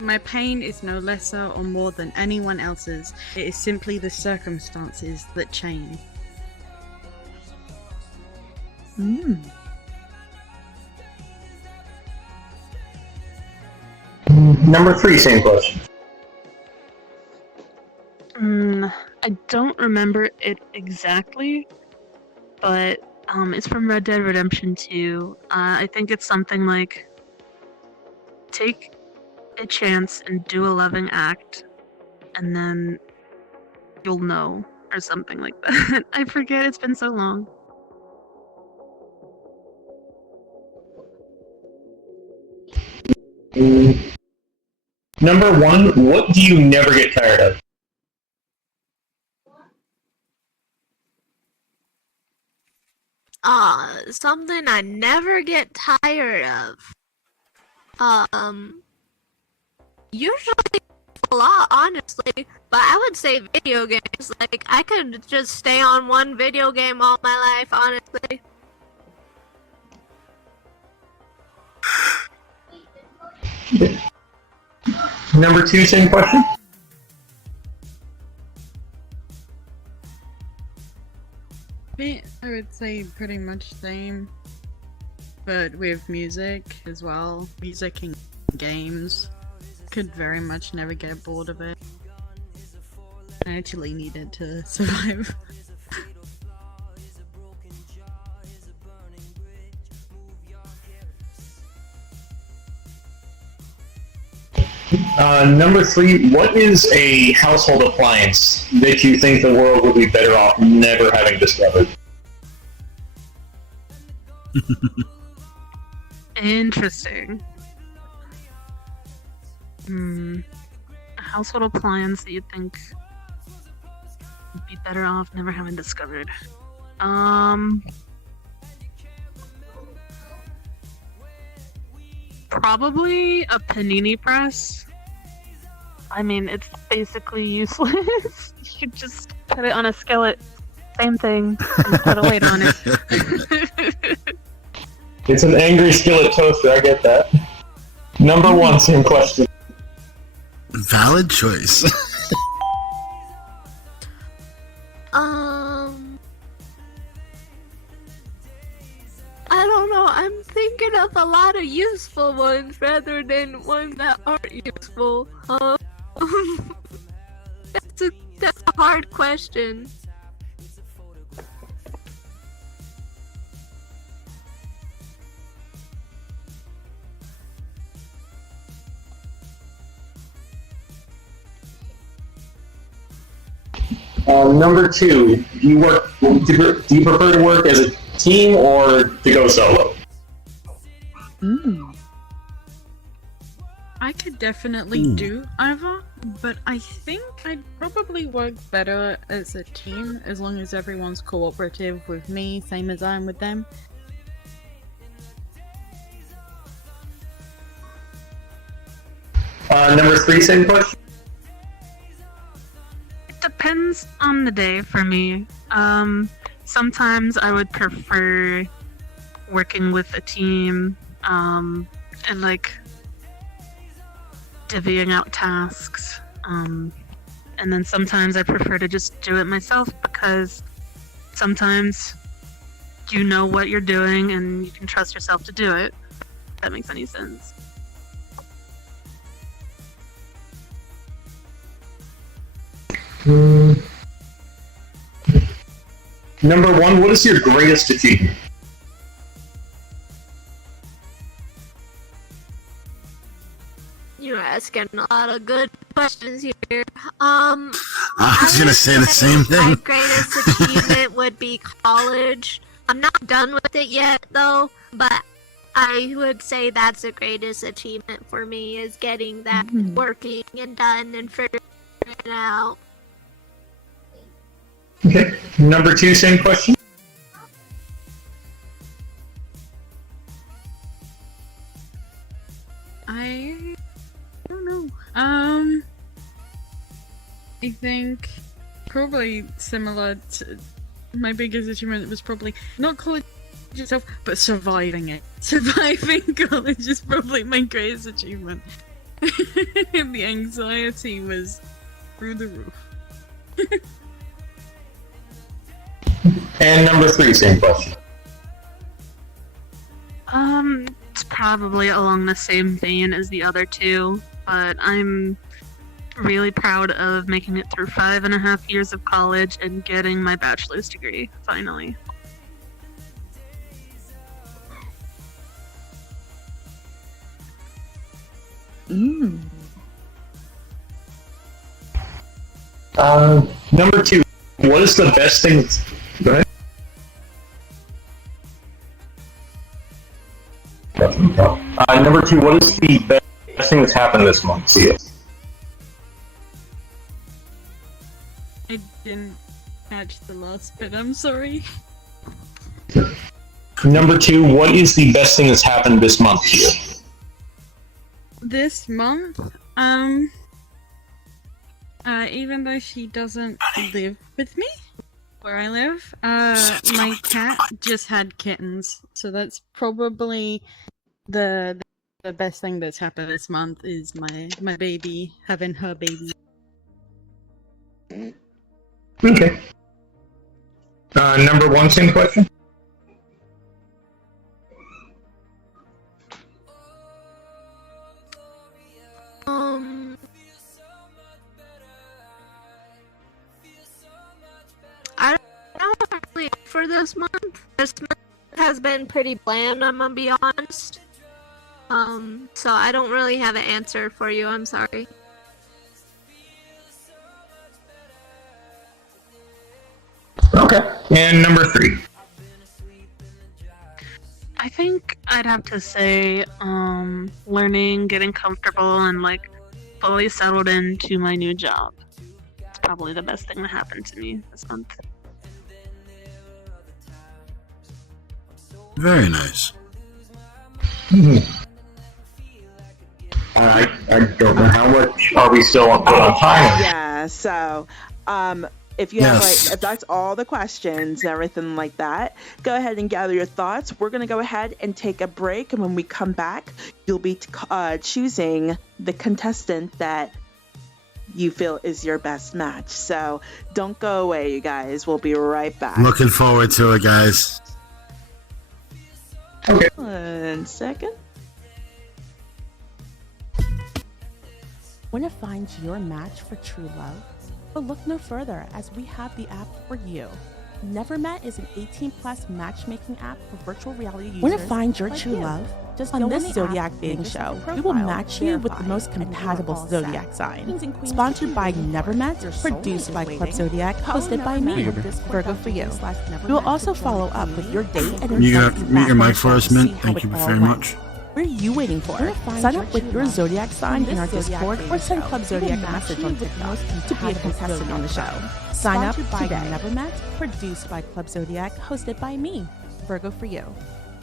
My pain is no lesser or more than anyone else's. It is simply the circumstances that change. Number 3, same question. I don't remember it exactly, but it's from Red Dead Redemption 2. I think it's something like, take a chance and do a loving act, and then you'll know, or something like that. I forget, it's been so long. Number 1, what do you never get tired of? Something I never get tired of. Usually a lot, honestly, but I would say video games. Like, I could just stay on one video game all my life, honestly. Number 2, same question. I would say pretty much same, but with music as well. Music and games. Could very much never get bored of it. I actually need it to survive. Number 3, what is a household appliance that you think the world would be better off never having discovered? Interesting. A household appliance that you think would be better off never having discovered. Probably a panini press. I mean, it's basically useless. You could just put it on a skillet. Same thing. And put a weight on it. It's an angry skillet toaster, I get that. Number 1, same question. Valid choice. I don't know. I'm thinking of a lot of useful ones rather than ones that aren't useful. That's a hard question. Number 2, do you prefer to work as a team or to go solo? I could definitely do either, but I think I'd probably work better as a team as long as everyone's cooperative with me, same as I am with them. Number 3, same question. It depends on the day for me. Sometimes I would prefer working with a team, and like divvying out tasks. And then sometimes I prefer to just do it myself because sometimes you know what you're doing and you can trust yourself to do it. If that makes any sense. Number 1, what is your greatest achievement? You're asking a lot of good questions here. I was gonna say the same thing. My greatest achievement would be college. I'm not done with it yet, though, but I would say that's the greatest achievement for me, is getting that working and done and figuring it out. Okay. Number 2, same question. I don't know. I think probably similar to my biggest achievement was probably not college itself, but surviving it. Surviving college is probably my greatest achievement. The anxiety was through the roof. And number 3, same question. It's probably along the same vein as the other two, but I'm really proud of making it through 5.5 years of college and getting my bachelor's degree, finally. Number 2, what is the best thing? Go ahead. Number 2, what is the best thing that's happened this month? See it. I didn't catch the last bit, I'm sorry. Number 2, what is the best thing that's happened this month to you? This month, even though she doesn't live with me, where I live, my cat just had kittens, so that's probably the best thing that's happened this month is my baby having her baby. Okay. Number 1, same question. I don't really for this month. This month has been pretty bland, I'm gonna be honest. So I don't really have an answer for you, I'm sorry. Okay. And number 3. I think I'd have to say, learning, getting comfortable, and like fully settled into my new job. It's probably the best thing that happened to me this month. Very nice. I don't know how much are we still on time. Yeah, so if you have if that's all the questions and everything like that, go ahead and gather your thoughts. We're gonna go ahead and take a break, and when we come back, you'll be choosing the contestant that you feel is your best match. So don't go away, you guys. We'll be right back. Looking forward to it, guys. Okay. 1 second. Want to find your match for true love? But look no further, as we have the app for you. Never Met is an 18+ matchmaking app for virtual reality users. Want to find your true love? Just on this Zodiac dating show, we will match you with the most compatible Zodiac sign. Sponsored by Never Met, produced by Club Zodiac, hosted by me, Virgo for you. We will also follow up with your date and invite You you got mute your mic for us, Mint. Thank you very much. What are you waiting for? Sign up with your Zodiac sign in our Discord or send Club Zodiac a message on TikTok to be a contestant on the show. Sign up today. Never Met, produced by Club Zodiac, hosted by me, Virgo for you.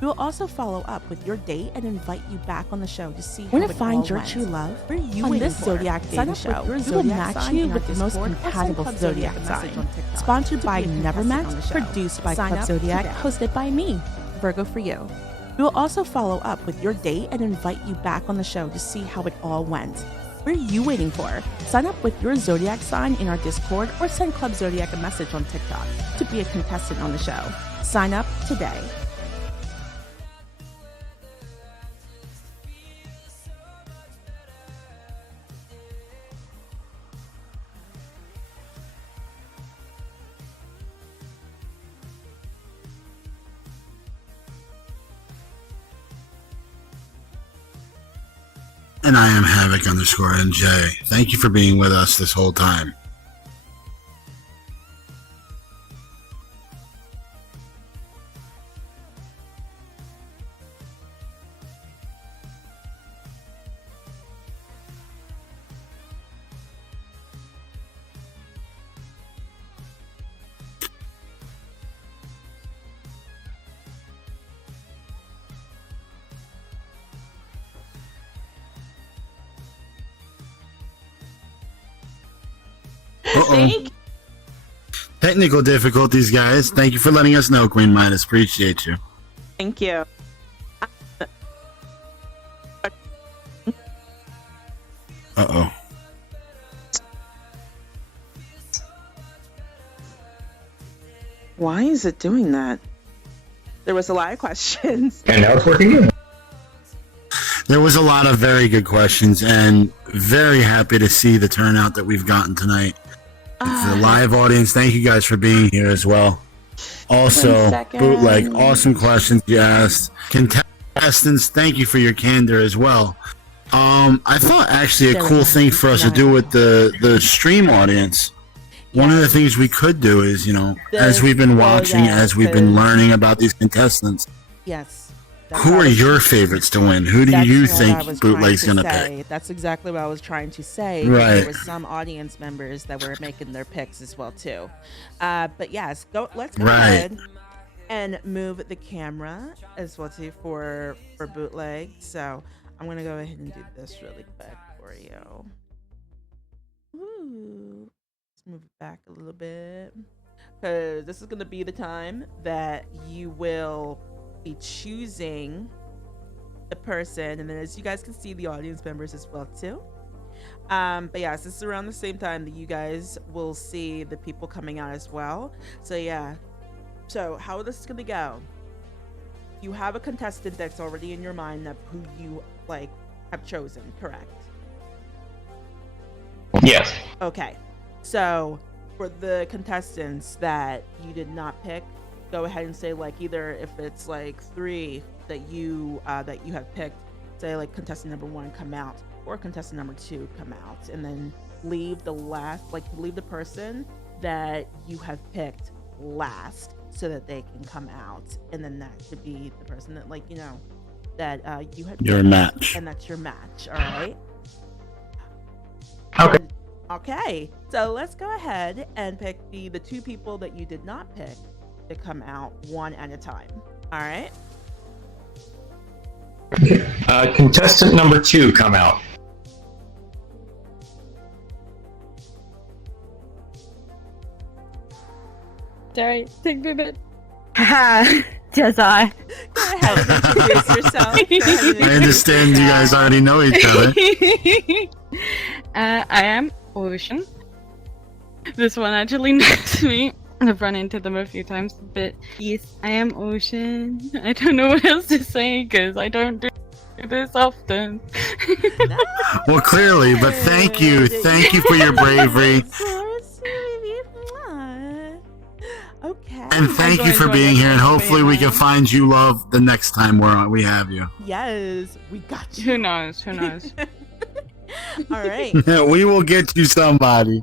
We will also follow up with your date and invite you back on the show to see how it find your true love. What are you on this Zodiac dating show? We will match you with the most compatible Zodiac sign. Sponsored by Never Met, produced by Club Zodiac, hosted by me, Virgo for you. We will also follow up with your date and invite you back on the show to see how it all went. What are you waiting for? Sign up with your Zodiac sign in our Discord or send Club Zodiac a message on TikTok to be a contestant on the show. Sign up today. And I am Havoc_NJ. Thank you for being with us this whole time. Thank Technical difficulties, guys. Thank you for letting us know, Queen Midas. Appreciate you. Thank you. Why is it doing that? There was a lot of questions. And now it's working good. There was a lot of very good questions, and very happy to see the turnout that we've gotten tonight. For the live audience, thank you guys for being here as well. Also, Bootleg, awesome questions you asked. Contestants, thank you for your candor as well. I thought actually a cool thing for us to do with the stream audience. One of the things we could do is, as we've been watching, as we've been learning about these contestants, Yes. who are your favorites to win? Who do you think Bootleg's going to pick? That's exactly what I was trying to say. Right. There were some audience members that were making their picks as well too. But yes, let's go ahead and move the camera as well too for Bootleg. So I'm gonna go ahead and do this really quick for you. Ooh. Let's move it back a little bit, because this is gonna be the time that you will be choosing the person, and then as you guys can see, the audience members as well too. But yes, this is around the same time that you guys will see the people coming out as well. So yeah, so how this is gonna go, you have a contestant that's already in your mind of who you have chosen, correct? Yes. Okay, so for the contestants that you did not pick, go ahead and say either if it's 3 that you have picked, say contestant number 1 come out, or contestant number 2 come out, and then leave the last, leave the person that you have picked last so that they can come out, and then that could be the person that that you had your picked, match, and that's your match. All right. Okay. Okay, so let's go ahead and pick the 2 people that you did not pick to come out one at a time. All right. Contestant number 2 come out. Sorry, take me a bit. Does I? Go ahead and introduce yourself. I understand you guys already know each other. I am Ocean. This one actually knows me. I've run into them a few times, but yes, I am Ocean. I don't know what else to say because I don't do this often. Well, clearly, but thank you for your bravery. Okay. And thank you for being here, and hopefully we can find you love the next time we have you. Yes, we got you. Who knows? Who knows? All right. We will get you somebody.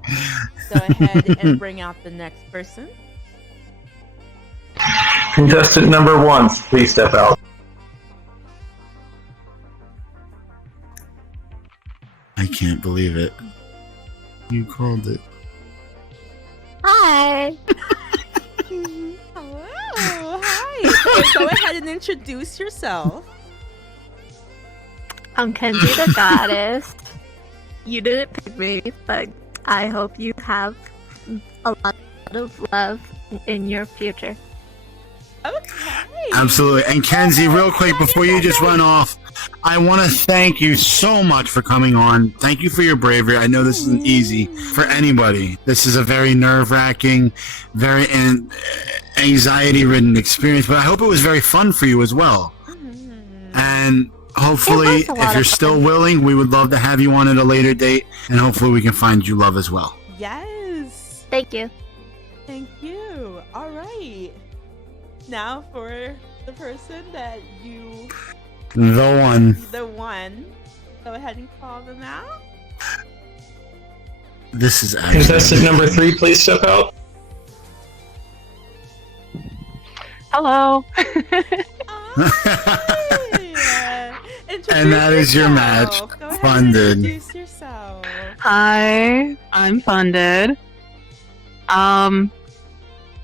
Go ahead and bring out the next person. Contestant number 1, please step out. I can't believe it. You called it. Hi. Hello. Hi. Go ahead and introduce yourself. I'm Kenzie the Goddess. You didn't pick me, but I hope you have a lot of love in your future. Okay. Absolutely. And Kenzie, real quick, before you just run off, I want to thank you so much for coming on. Thank you for your bravery. I know this isn't easy for anybody. This is a very nerve-wracking, very anxiety-ridden experience, but I hope it was very fun for you as well. And hopefully, if you're still willing, we would love to have you on at a later date, and hopefully we can find you love as well. Yes. Thank you. Thank you. All right. Now for the person that you... The one. The one. Go ahead and call them out. This is actually... Contestant number 3, please step out. Hello. And that is your match. Funded. Introduce yourself. Hi, I'm Funded.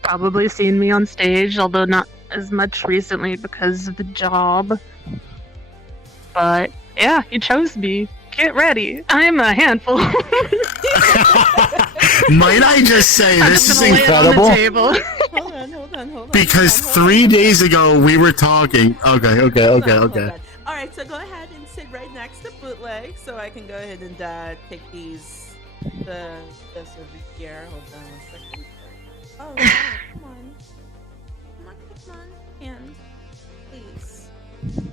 Probably seen me on stage, although not as much recently because of the job. But yeah, you chose me. Get ready. I'm a handful. Might I just say, this is incredible? Hold on. Because 3 days ago we were talking. Okay. Hold on. All right, so go ahead and sit right next to Bootleg, so I can go ahead and take this over here. Hold on 1 second. Oh, come on. come on. Hand. Please.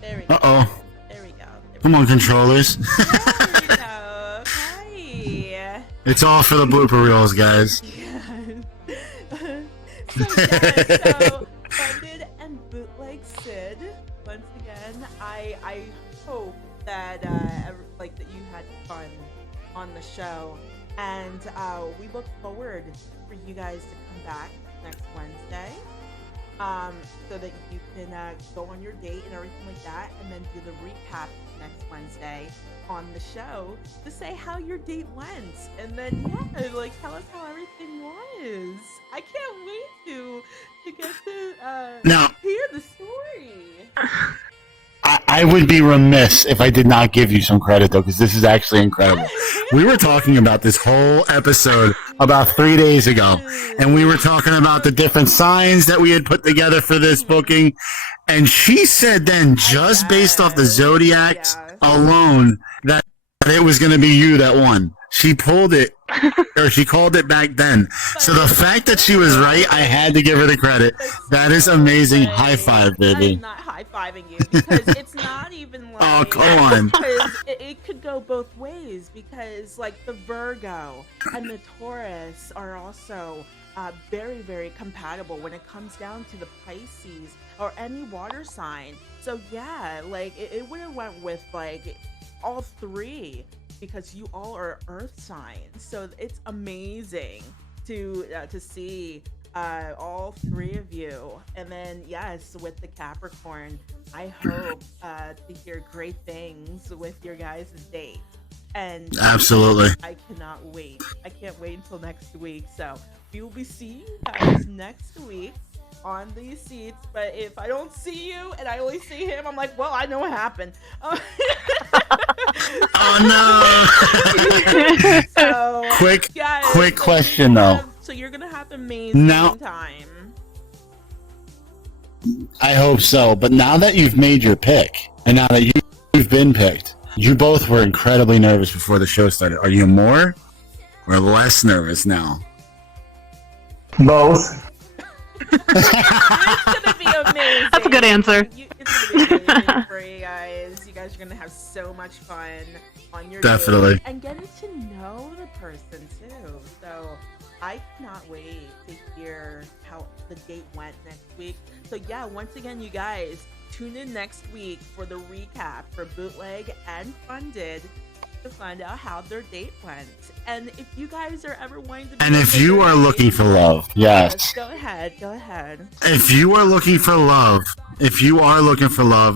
There we go. Uh-oh. There we go. Come on, controllers. There we go. Hi. It's all for the blooper reels, guys. So Funded and Bootleg Sid. Once again, I hope that that you had fun on the show, and we look forward for you guys to come back next Wednesday, so that you can go on your date and everything like that, and then do the recap next Wednesday on the show to say how your date went, and then tell us how everything was. I can't wait to get to Now, hear the story. I would be remiss if I did not give you some credit, though, because this is actually incredible. We were talking about this whole episode about 3 days ago, and we were talking about the different signs that we had put together for this booking, and she said then, just based off the Zodiacs alone, that it was going to be you that won. She pulled it, or she called it back then. So the fact that she was right, I had to give her the credit. That is amazing. High five, baby. I'm not high-fiving you because it's not even like... Oh, come on. Because it could go both ways, because the Virgo and the Taurus are also very, very compatible when it comes down to the Pisces or any water sign. So yeah, it would have went with all three, because you all are earth signs. So it's amazing to see all three of you. And then yes, with the Capricorn, I hope to hear great things with your guys' date. And absolutely, I cannot wait. I can't wait until next week. So we will be seeing you guys next week on these seats. But if I don't see you and I only see him, I'm like, well, I know what happened. Oh no. So, quick question though. So you're gonna have an amazing time. I hope so. But now that you've made your pick, and now that you've been picked, you both were incredibly nervous before the show started. Are you more or less nervous now? Both. It's gonna be amazing. That's a good answer. It's gonna be amazing for you guys. You guys are gonna have so much fun on your Definitely. date and getting to know the person too. So I cannot wait to hear how the date went next week. So yeah, once again, you guys, tune in next week for the recap for Bootleg and Funded to find out how their date went. And if you guys are ever wanting to... And if you are looking for love, yes. Go ahead. If you are looking for love,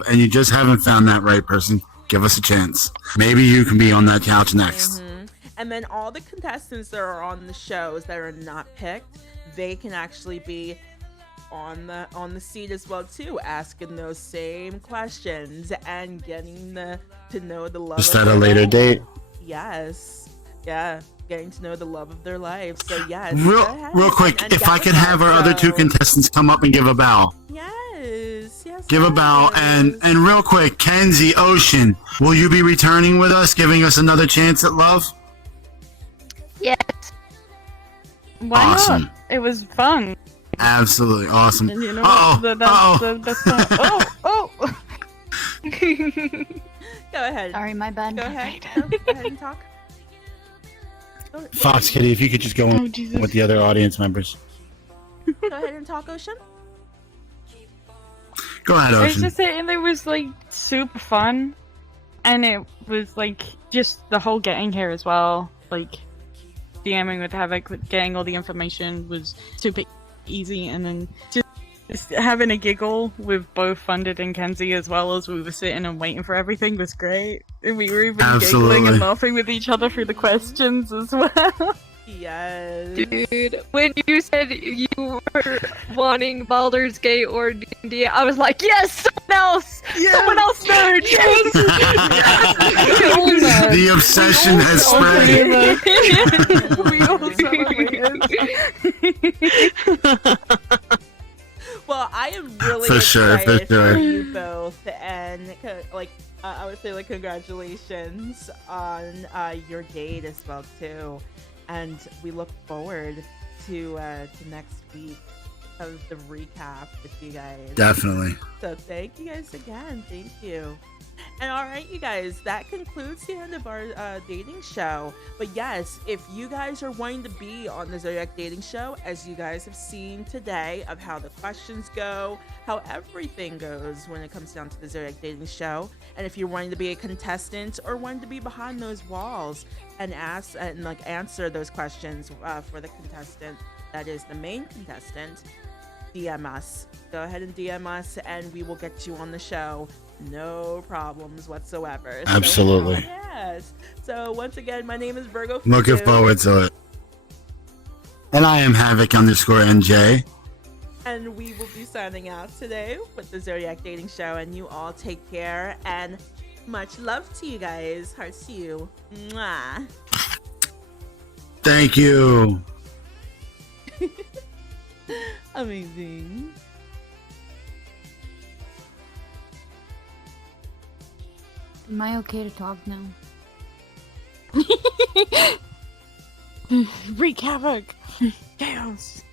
and you just haven't found that right person, give us a chance. Maybe you can be on that couch next. Mm-hmm. And then all the contestants that are on the shows that are not picked, they can actually be on the seat as well too, asking those same questions and getting to know the love. Just at a later date. Yes, yeah, getting to know the love of their lives. So yes, real quick, if I could have our other two contestants come up and give a bow. Yes. Give a bow, and real quick, Kenzie, Ocean, will you be returning with us, giving us another chance at love? Yes. Why Awesome. not? It was fun. Absolutely awesome. And you know that's Go ahead. Sorry, my bad. Go ahead. Go ahead and talk. Fox Kitty, if you could just go in with the other audience members. Go ahead and talk, Ocean. Go ahead, I was Ocean. just saying it was super fun, and it was just the whole getting here as well. DMing with Havoc, getting all the information was super easy, and then just having a giggle with both Funded and Kenzie as well as we were sitting and waiting for everything was great. And we were even giggling and laughing with each other through the questions as well. Yes. Dude, when you said you were wanting Baldur's Gate or D&D, I was like, yes, someone else! Yes! Someone else nerd! Yes! The obsession has spread. Well, I am really For excited sure. for you both, and I would say congratulations on your date as well too, and we look forward to next week of the recap with you guys. Definitely. So thank you guys again. Thank you. And all right, you guys, that concludes the end of our dating show. But yes, if you guys are wanting to be on the Zodiac Dating Show, as you guys have seen today, of how the questions go, how everything goes when it comes down to the Zodiac Dating Show, and if you're wanting to be a contestant or wanting to be behind those walls and ask and like answer those questions for the contestant that is the main contestant, DM us. Go ahead and DM us, and we will get you on the show. No problems whatsoever. Absolutely. So, yes. So once again, my name is Virgo. Looking forward to it. And I am Havoc_NJ. And we will be signing out today with the Zodiac Dating Show. And you all take care, and much love to you guys. Hearts to you. Mwah. Thank you. Amazing. Am I okay to talk now? Wreak havoc! Chaos!